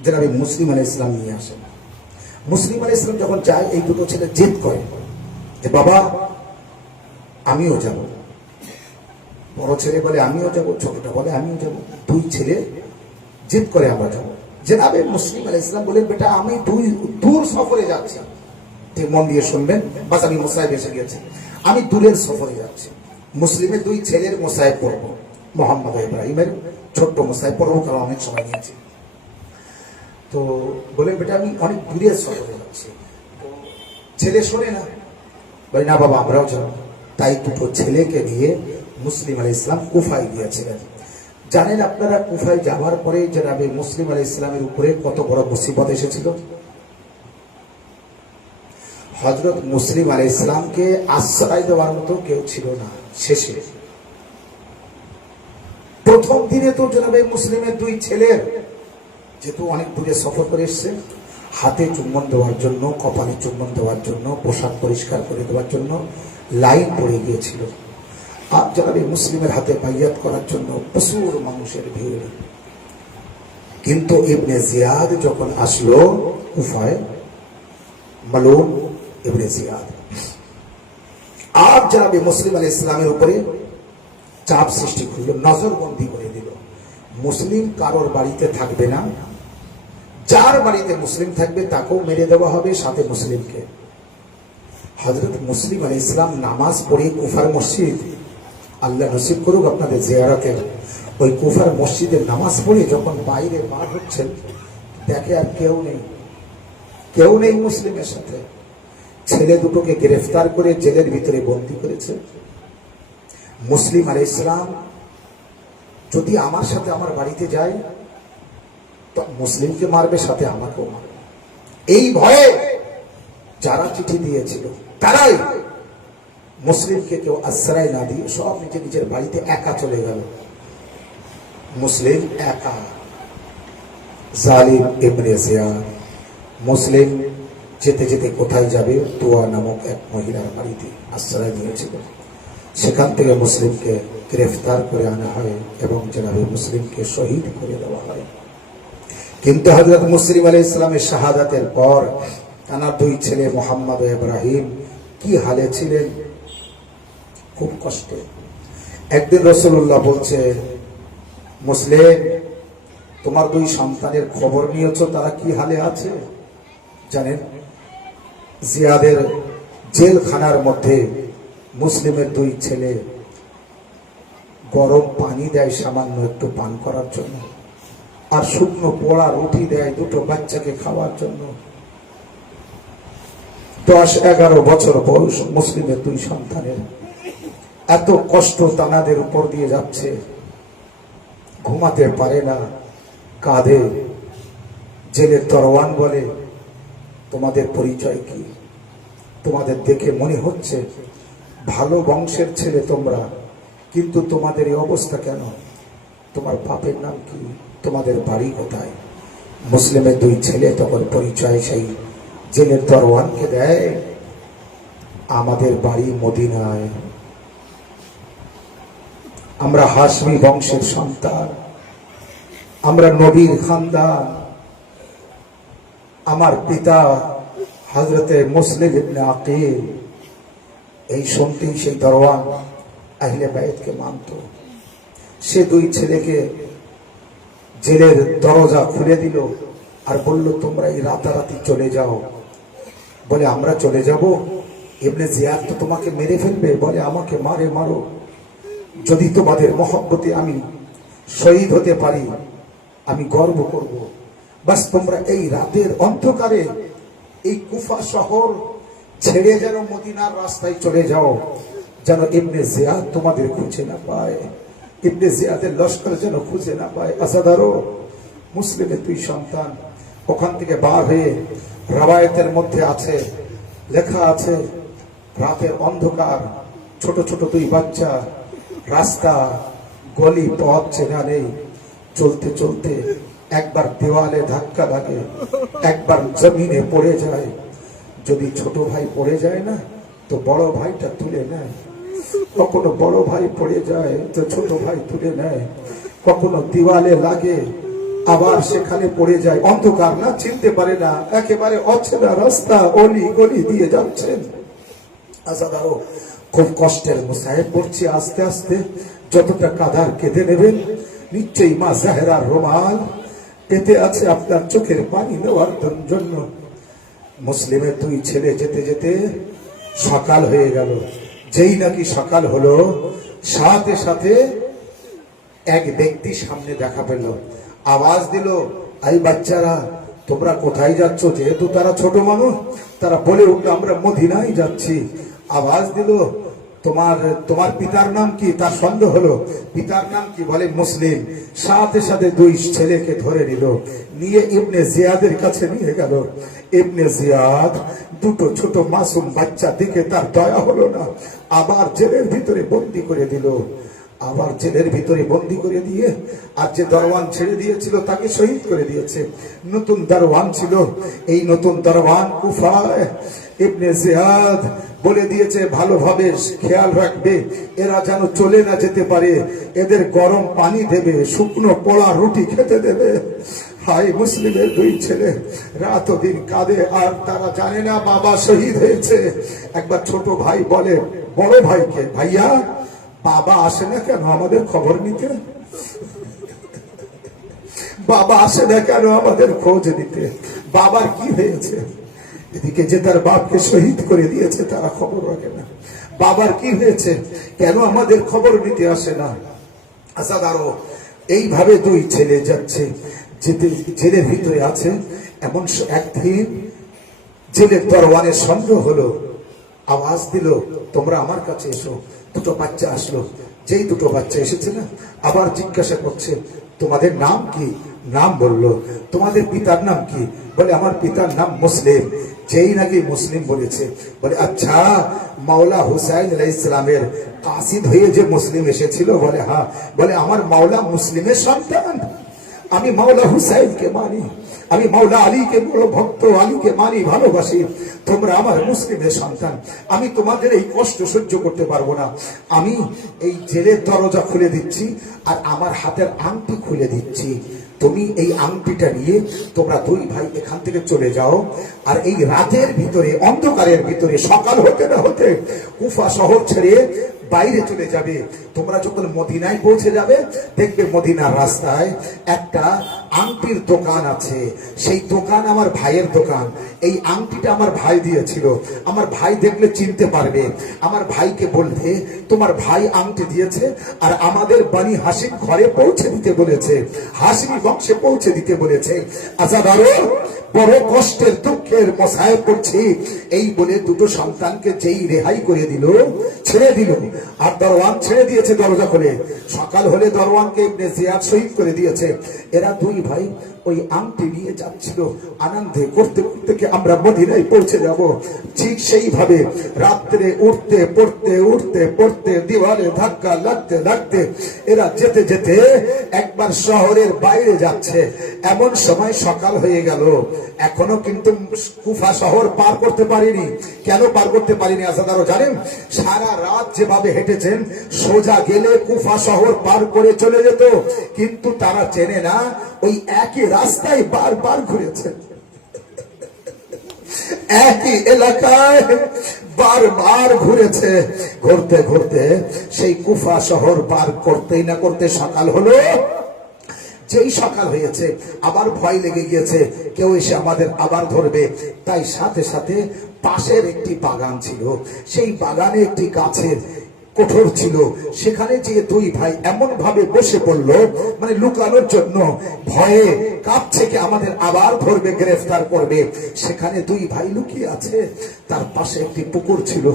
জনাবে মুসলিম আলাইহিস সালাম নিয়ে আসেন। মুসলিম আলাইহিস সালাম যখন যায়, এই দুটো ছেলে জেদ করে যে বাবা আমিও যাব। বড় ছেলে বলে আমিও যাব, ছোটটা বলে আমিও যাব। দুই ছেলে জেদ করে আমরা যাব। জনাবে মুসলিম আলাইহিস সালাম বলেন, বেটা আমি দূর সফরে যাচ্ছি, ঠিক মন দিয়ে শুনবেন, বাস আমি মুসাইব এসে গেছি, আমি দূরের সফরে যাচ্ছি। মুসলিমের দুই ছেলের মোসাইব পড়ব, মোহাম্মদ ইব্রাহিমের ছোট্ট মোসাইব পড়ব, কারণ অনেক সময় নিয়েছি। তো বলে, বেটা আমি অনেক দূরের সফরে যাচ্ছি। ছেলে শোনে না, বলে না বাবা আমরাও যাব। তাই দুটো ছেলেকে নিয়ে মুসলিম আলাইহিস সালাম কুফায় গিয়েছিলেন। জানেন আপনারা, কুফায় যাওয়ার পরে জনাবে মুসলিম আলাইহিস সালামের উপরে কত বড় মুসিবত এসেছিল। হযরত মুসলিম আলাইহিস সালামকে আশ্রয় দেওয়ার মতো কেউ ছিল না। শেষে প্রথম দিনে তো জনাবে মুসলিমের দুই ছেলের, যেহেতু অনেক দূরে সফর করে এসছে, হাতে চুম্বন দেওয়ার জন্য, কপালে চুম্বন দেওয়ার জন্য, পোশাক পরিষ্কার করে দেওয়ার জন্য লাইন পড়ে গিয়েছিল। আর জনাবে মুসলিমের হাতে বাইয়াত করার জন্য প্রচুর মানুষের ভিড়। কিন্তু ইবনে জিয়াদ যখন আসলো কুফায়, মালুম ইবনে জিয়াদ আর জনাবে মুসলিম আলাইহিস সালামের উপরে চাপ সৃষ্টি করলো, নজরবন্দি করে দিল। মুসলিম কারোর বাড়িতে থাকবে না, যার বাড়িতে মুসলিম থাকবে তাকেও মেরে দেওয়া হবে, সাথে মুসলিমকে। হযরত মুসলিম আলাইহিস সালাম নামাজ পড়ে কুফার মসজিদ, আল্লাহ নসিব করুক আপনাদের জিয়ারতের, ওই কুফার মসজিদের নামাজ পড়ে যখন বাইরে বার হচ্ছেন, দেখে আর কেউ নেই, কেউ নেই মুসলিমের সাথে। ছেলে দুটোকে গ্রেফতার করে জেলের ভিতরে বন্দী করেছে। মুসলিম আলাইহিস সালাম যদি আমার সাথে আমার বাড়িতে যায় তো মুসলিমকে মারবে, সাথে আমাকেও মারবে। এই ভয়ে যারা চিঠি দিয়েছিল তারাই মুসলিমকে কেউ আশ্রয় না দিয়ে সব নিজের নিজের বাড়িতে একা চলে গেল। মুসলিম একা। জালিম ইবনে জিয়াদ মুসলিম যেতে যেতে কোথায় যাবে, তুয়া নামক এক মহিলার বাড়িতে আশ্রয় নিয়েছিল। সেখান থেকে মুসলিমকে গ্রেফতার করে আনা হয় এবং জনাবে মুসলিমকে শহীদ করে দেওয়া হয়। কিন্তু হযরত মুসলিম আলাইহিস সালামের শাহাদাতের পর তার দুই ছেলে মোহাম্মদ ও ইব্রাহিম কি হালে ছিলেন, খুব কষ্টে। একদিন রাসূলুল্লাহ বলছে, মুসলিম তোমার দুই সন্তানের খবর নিয়েছো, তারা কি হালে আছে জানেন? জিয়াদের জেলখানার মধ্যে মুসলিমের দুই ছেলে গরম পানি দেয় সামান্য একটু পান করার জন্য, আর শুকনো পোড়া রুটি দেয় দুটো বাচ্চাকে খাওয়ার জন্য। 10-11 বছর বয়স মুসলিমের দুই সন্তানের, এত কষ্ট তানাদের উপর দিয়ে যাচ্ছে, ঘুমাতে পারে না, কাঁদে। জেলের দরওয়ান বলে, তোমাদের পরিচয় কি? তোমাদের দেখে মনে হচ্ছে ভালো বংশের ছেলে তোমরা, কিন্তু তোমাদের এই অবস্থা কেন? তোমার বাপের নাম কি? তোমাদের বাড়ি কোথায়? মুসলিমের দুই ছেলে তখন পরিচয় সেই জেলের দরওয়ানকে দেয়, আমাদের বাড়ি মদিনায়, আমরা হাশমি বংশের সন্তান, আমরা নবীর খানদান, আমার পিতা হযরতে মুসলিম ইবনে আকিল। এই শুনতেই সেই দরওয়ান আহলে বাইতকে মানত। সে দুই ছেলেকে জেলের দরজা খুলে দিল আর বলল, তোমরা এই রাতারাতি চলে যাও। বলে, আমরা চলে যাব? ইবনে জিয়াদ তো তোমাকে মেরে ফেলবে। বলে, আমাকে মারো। যদি তোমাদের মহব্বতে আমি শহীদ হতে পারি আমি গর্ব করব। বাস তোমরা এই রাতের অন্ধকারে এই কুফা শহর ছেড়ে যেন মদিনার রাস্তায় চলে যাও, যেন ইবনে জিয়াদ তোমাদের খুঁজে না পায়, ইবনে জিয়াদের লস্কর যেন খুঁজে না পায়। আসাদারও মুসলিমের দুই সন্তান ওখান থেকে বার হয়ে, রাবায়াতের মধ্যে আছে, লেখা আছে, রাতের অন্ধকার, ছোট ছোট দুই বাচ্চা, রাস্তা গলি পথ চেনা নেই, চলতে চলতে একবার দেওয়ালে ধাক্কা লাগে, একবার জমিনে পড়ে যায়। যদি ছোট ভাই পড়ে যায় না তো বড় ভাইটা তুলে নেয়, কখনো বড় ভাই পড়ে যায় তো ছোট ভাই তুলে নেয়, কখনো দেওয়ালে লাগে আবার সেখানে পড়ে যায়। অন্ধকার না, চিনতে পারে না, একেবারে অচেনা রাস্তা, অলি গলি দিয়ে যাচ্ছেন। আজাদারও খুব কষ্টের মুসাহেব পড়ছি। আস্তে আস্তে যতটা কাদার কেঁদে নেবেন, নিশ্চয়ই মা জাহেরার রুমাল পেতে আছে আপনার চোখের পানি নেওয়ার জন্য। মুসলিমের দুই ছেলে যেতে যেতে সকাল হয়ে গেল। যেই নাকি সকাল হলো, সাথে সাথে এক ব্যক্তি সামনে দেখা পেল, আওয়াজ দিল, এই বাচ্চারা তোমরা কোথায় যাচ্ছ? যেহেতু তারা ছোট মানুষ, তারা বলে উঠলো আমরা মদিনায় যাচ্ছি। আওয়াজ দিল, তোমার পিতার নাম কি? তার সন্দেহ হলো পিতার নাম কি, বলে মুসলিম। সাথে সাথে দুই ছেলেকে ধরে নিল, নিয়ে ইবনে জিয়াদের কাছে নিয়ে গেল। ইবনে জিয়াদ দুটো ছোট মাসুম বাচ্চা দেখে তার দয়া হলো না, আবার জেলের ভিতরে বন্দি করে দিল। আবার জেলের ভিতরে বন্দি করে দিয়ে, আর যে দরওয়ান ছেড়ে দিয়েছিল তাকে শহীদ করে দিয়েছে। নতুন দরওয়ান ছিল, এই নতুন দরওয়ান কুফায়। ইবনে জিয়াদ বলে দিয়েছে ভালোভাবে খেয়াল রাখবে, এরা যেন চলে না যেতে পারে, এদের গরম পানি দেবে, শুকনো পোড়া রুটি খেতে দেবে। হাই মুসলিমের দুই ছেলে রাত দিন কাঁদে, আর তারা জানে না বাবা শহীদ হয়েছে। একবার ছোট ভাই বলে বড় ভাইকে, ভাইয়া বাবা আসে না কেন আমাদের খবর নিতে? বাবা আসে না কেন আমাদের খোঁজ নিতে? বাবার কি হয়েছে? এদিকে যে তার বাপকে শহীদ করে দিয়েছে তারা খবর রাখে না। বাবার কি হয়েছে, কেন আমাদের খবর নিতে আসে না? আসাদারও এইভাবে দুই ছেলে যাচ্ছে, যেতে জেলের ভিতরে আছে। এমন একদিন জেলের দরওয়ানের সন্দেহ হলো, আওয়াজ দিল, তোমরা আমার কাছে এসো। দুটো বাচ্চা আসলো, যেই দুটো বাচ্চা এসেছে না, আবার জিজ্ঞাসা করছে তোমাদের নাম কি? নাম বললো। তোমাদের পিতার নাম কি? বলে আমার পিতার নাম মুসলিম। যেই নাকি মুসলিম বলেছে, বলে আচ্ছা মাওলা হুসাইন আলাইহিস সালামের কাসিদ হয়ে যে মুসলিম এসেছিল? বলে হ্যাঁ। বলে আমার মাওলা মুসলিমের সন্তান, আমি মাওলা হুসাইনকে মানি, আমি মাওলা আলীকে বড় ভক্ত, আলীকে মানি, ভালোবাসি। তোমরা আমার মুসলিমের সন্তান, আমি তোমাদের এই কষ্ট সহ্য করতে পারবো না। আমি এই জেলের দরজা খুলে দিচ্ছি আর আমার হাতের আংটি খুলে দিচ্ছি। তুমি এই আংটিটা নিয়ে তোমরা দুই ভাই এখান থেকে চলে যাও। আর এই রাতের ভিতরে, অন্ধকারের ভিতরে, সকাল হতে না হতে কুফা শহর ছেড়ে বাইরে চলে যাবে। তোমরা যখন মদিনায় পৌঁছে যাবে, দেখবে মদিনার রাস্তায় একটা আংটির দোকান আছে। সেই দোকান আমার ভাইয়ের দোকান। এই আংটিটা আমার ভাই দিয়েছিল। আমার ভাই দেখলে চিনতে পারবে। আমার ভাইকে বলবে তোমার ভাই আংটি দিয়েছে আর আমাদের বানি হাসিম ঘরে পৌঁছে দিতে বলেছে, হাসিমি বংশে পৌঁছে দিতে বলেছে। আজাদারও বড় কষ্টের দুঃখের মশায় পড়ছি। এই বলে দুটো সন্তানকে যেই রেহাই করে দিল, ছেড়ে দিল, আর দরওয়ান ছেড়ে দিয়েছে দরজা খুলে। সকাল হলে দরওয়ানকে ইবনে জিয়াদ শহীদ করে দিয়েছে। এরা দুই ভাই ওই আংটি নিয়ে যাচ্ছিল আনন্দে করতে করতে আমরা মদিনায় পৌঁছে যাব। ঠিক সেইভাবে রাত্রে উঠতে পড়তে উঠতে পড়তে দেওয়ালে ধাক্কা লাগতে লাগতে এরা যেতে যেতে একবার শহরের বাইরে যাচ্ছে। এমন সময় সকাল হয়ে গেল, এখনো কিন্তু কুফা শহর পার করতে পারিনি। কেন পার করতে পারিনি আসাদারও জানেন? সারা রাত যেভাবে হেঁটেছেন, সোজা গেলে কুফা শহর পার করে চলে যেত, কিন্তু তারা চেনে না ওই একই রাস্তায় বারবার ঘুরেছেন, একই এলাকায় বারবার ঘুরেছে। ঘুরতে ঘুরতে সেই কুফা শহর পার করতেই না করতে সকাল হলো। যেই সকাল হয়েছে আবার ভয় লেগে গিয়েছে, কেউ এসে আমাদের আবার ধরবে। তাই সাথে সাথে পাশের একটি বাগান ছিল, সেই বাগানে একটি গাছের কঠোর ছিল। সেখানে যে দুই ভাই এমন ভাবে বসে পড়লো, মানে লুকানোর জন্য, ভয়ে কাঁপছে কি আমাদের আবার ধরবে, গ্রেফতার করবে। সেখানে দুই ভাই লুকিয়ে আছে। তার পাশে একটি পুকুর ছিল,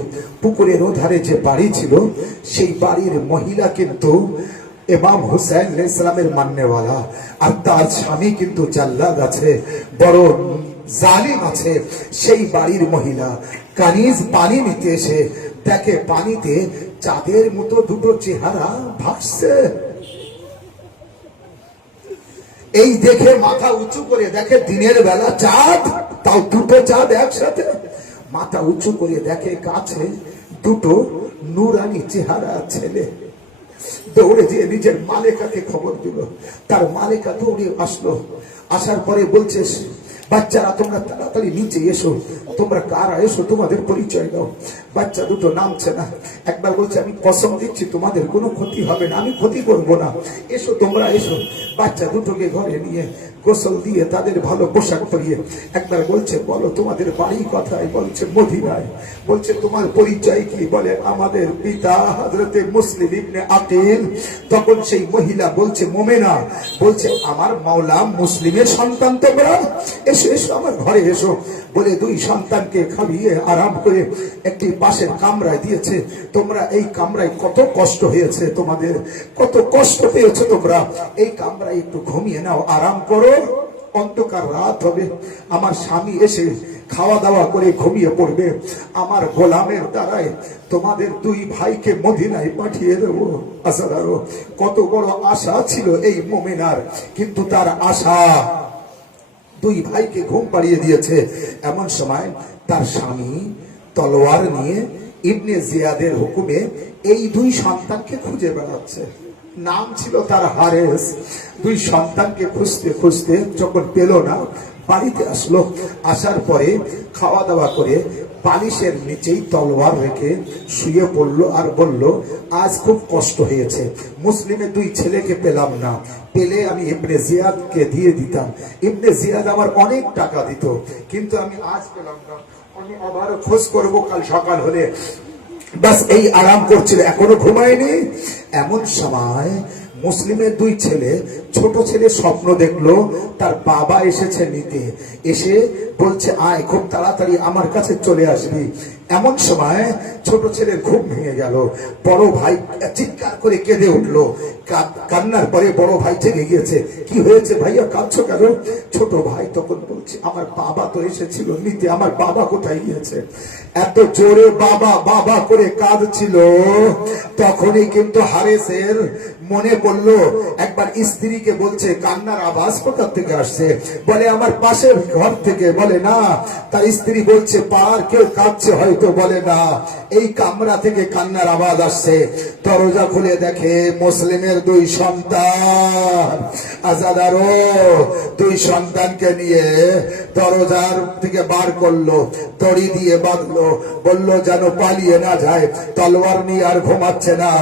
পুকুরের ওধারে যে বাড়ি ছিল, সেই বাড়ির মহিলা কিন্তু ইমাম হুসাইন আলাইহিস সালামের মান্যওয়ালা, আর তার স্বামী কিন্তু জাল্লাদ আছে, বড় জালিম আছে। সেই বাড়ির মহিলা কানিজ পানি নিতে এসে দেখে পানিতে চাঁদের মতো দুটো চেহারা ভাসছে। এই দেখে মাথা উঁচু করে দেখে দিনের বেলা চাঁদ, তাও দুটো চাঁদ একসাথে। মাথা উঁচু করে দেখে কাছে দুটো নুরানি চেহারা ছেলে। দৌড়ে যেয়ে নিজের মালিকাকে খবর দিল। তার মালিকা দৌড়ে আসলো। আসার পরে বলছে, বাচ্চারা তোমরা তাড়াতাড়ি নিচে এসো, তোমরা কারা, এসো তোমাদের পরিচয় দাও। বাচ্চা দুটো নামছে না। একবার বলছে, আমি কসম দিচ্ছি তোমাদের কোনো ক্ষতি হবে না, আমি ক্ষতি করব না, এসো তোমরা এসো। বাচ্চা দুটোকে ঘরে নিয়ে গোসল দিয়ে তাদের ভালো পোশাক পরিয়ে একবার বলছে, বলো তোমাদের বাড়ি কোথায়? বলছে মদিনায়। বলছে তোমার পরিচয় কি? বলে আমাদের পিতা হযরতে মুসলিম ইবনে আকিল। তখন সেই মহিলা বলছে, মোমেনা। বলছে আমার মাওলা মুসলিমের সন্তান তোমরা, এসো এসো আমার ঘরে এসো। বলে দুই সন্তানকে খাইয়ে আরাম করে একটি পাশের কামরায় দিয়েছে। তোমরা এই কামরায় কত কষ্ট হয়েছে, তোমাদের কত কষ্ট পেয়েছো তোমরা, এই কামরায় একটু ঘুমিয়ে নাও, আরাম করো, অন্ধকার রাত হবে, আমার স্বামী এসে খাওয়া দাওয়া করে ঘুমিয়ে পড়বে, আমার গোলামের দ্বারাই তোমাদের দুই ভাইকে মদিনায় পাঠিয়ে দেবো। আসাদারো কত বড় আশা ছিল এই মুমিনার, কিন্তু তার আশা দুই ভাইকে ঘুম পাড়িয়ে দিয়েছে। এমন সময় তার স্বামী তলোয়ার নিয়ে ইবনে জিয়াদের হুকুমে এই দুই সন্তানকে খুঁজে বেড়াচ্ছে। নাম ছিল তার হারেস। দুই সন্তানকে খুঁজতে খুঁজতে যখন পেল না, বাড়িতে আসলো। আসার পরে খাওয়া দাওয়া করে বালিশের নিচেই তলোয়ার রেখে শুয়ে পড়লো আর বলল, আজ খুব কষ্ট হয়েছে, মুসলিমের দুই ছেলেকে পেলাম না, পেলে আমি ইবনে জিয়াদকে দিয়ে দিতাম, ইবনে জিয়াদ আমার অনেক টাকা দিত, কিন্তু আমি আজ পেলাম না, আমি আবার খোঁজ করবো কাল সকাল হলে। বাস এই আরাম করছিল, এখনো ঘুমায়নি। এমন সময় মুসলিমের দুই ছেলে, ছোট ছেলে স্বপ্ন দেখলো তার বাবা এসেছে নিতে, এসে বলছে আয় খুব তাড়াতাড়ি আমার কাছে চলে আসবি। এমন সময় ছোট ছেলের ঘুম ভেঙে গেল। বড় ভাই চিৎকার করে কেঁদে উঠলো। কান্নার পরে বড় ভাই জেগে গিয়েছে। কি হয়েছে ভাইয়া, কাঁদছো কেন? ছোট ভাই তখন বলছে, আমার বাবা তো এসেছিল নিতে, আমার বাবা কোথায় গিয়েছে? এত জোরে বাবা বাবা করে কাঁদছিল। তখনই কিন্তু হারেসের মনে পড়লো, একবার স্ত্রীকে বলছে, কান্নার আওয়াজ কোথা থেকে আসছে? বলে আমার পাশের ঘর থেকে। বলে না, তার স্ত্রী বলছে পার কেউ কাঁদছে হয়তো। বলে না, এই কামরা থেকে কান্নার আওয়াজ আসছে। দরজা খুলে দেখে মুসলিমের দুই সন্তান। আজাদারো দুই সন্তানকে নিয়ে দরজার থেকে বার করলো, দড়ি দিয়ে বাঁধলো, বলল যেন পালিয়ে না যায়। তলোয়ার নিয়ে আর ঘুমাচ্ছে না।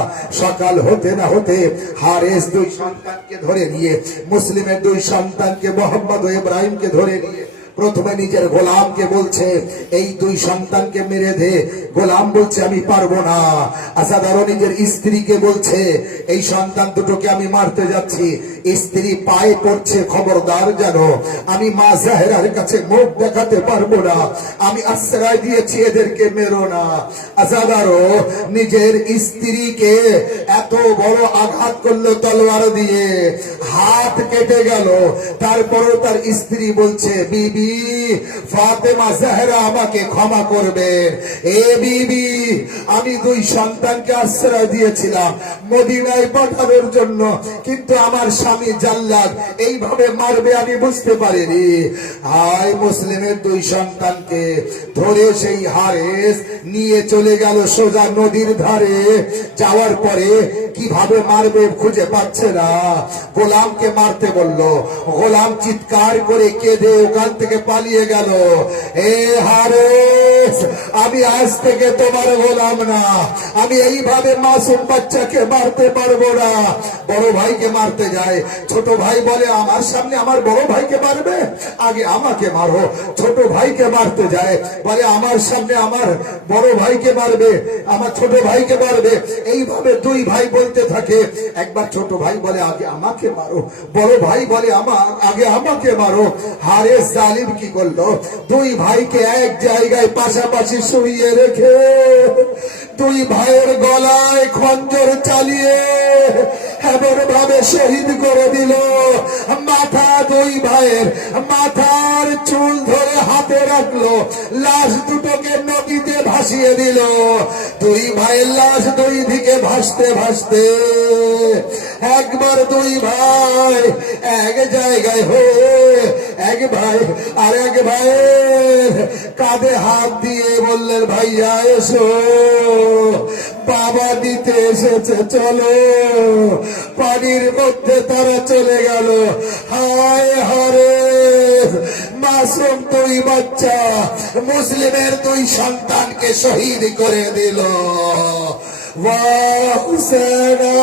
সকাল হতে না হতে হারেস দুই সন্তানকে ধরে নিয়ে, মুসলিমের দুই সন্তানকে মোহাম্মদ ও ইব্রাহিমকে ধরে নিয়ে প্রথমে নিজের গোলামকে বলছে, এই দুই সন্তানকে মেরে দে। গোলাম বলছে আমি পারবো না। আসাদারও নিজের স্ত্রীকে বলছে, এই সন্তান দুটোকে আমি মারতে যাচ্ছি। স্ত্রী পায়ে পড়ছে, খবরদার যেন আমি মা জাহেরার কাছে মুখ দেখাতে পারবো না, আমি আশ্রয় দিয়েছি, এদেরকে মেরো না। আসাদারও নিজের স্ত্রীকে এত বড় আঘাত করলো তলোয়ার দিয়ে, হাত কেটে গেল। তারপরও তার স্ত্রী বলছে, বিবি ফাতেমা জাহরা আমাকে ক্ষমা করবে। এ বিবি, আমি দুই সন্তানকে আশ্রয় দিয়েছিলাম মদিনায় পাঠানোর জন্য, কিন্তু আমার স্বামী জাল্লাদ এইভাবে মারবে আমি বুঝতে পারিনি। আয় মুসলিমের দুই সন্তানকে ধরে সেই হারেস নিয়ে চলে গেল সোজা নদীর ধারে। যাওয়ার পরে কিভাবে মারবে খুঁজে পাচ্ছে না। গোলামকে মারতে বলল, গোলাম চিৎকার করে কেঁদে ওখান থেকে পালিয়ে গেল। এ হারেস আমি আজ থেকে তোমার গোলাম না, আমি এইভাবে মাসুম বাচ্চাকে মারতে পারবো না। বড় ভাইকে মারতে যায়, ছোট ভাই বলে আমার সামনে আমার বড় ভাইকে মারবে, আগে আমাকে মারো। ছোট ভাইকে মারতে যায়, বলে আমার সামনে আমার বড় ভাইকে মারবে, আমার ছোট ভাইকে মারবে। এইভাবে দুই ভাই বলতে থাকে। একবার ছোট ভাই বলে আগে আমাকে মারো, বড় ভাই বলে আগে আমাকে মারো। হারে জালিম কি করলো, দুই ভাইকে এক জায়গায় পাশাপাশি শুইয়ে রেখে দুই ভাইয়ের গলায় খঞ্জর চালিয়ে এমন ভাবে শহীদ করে দিল। মাথা দুই ভাইয়ের মাথার চুল ধরে হাতে রাখলো, লাশ দুটোকে নদীতে ভাসিয়ে দিল। দুই ভাইয়ের লাশ দুই দিকে ভাসতে ভাসতে একবার দুই ভাই এক জায়গায় হয়ে এক ভাই আর এক ভাইয়ের কাঁধে হাত দিয়ে বললেন ভাইয়া এসো, বাবা দিতে এসেছে চলো। পানির মধ্যে তারা চলে গেল। হায় হারে মাসুম দুই বাচ্চা মুসলিমের দুই সন্তানকে শহীদ করে দিল। ওয়া হুসেনা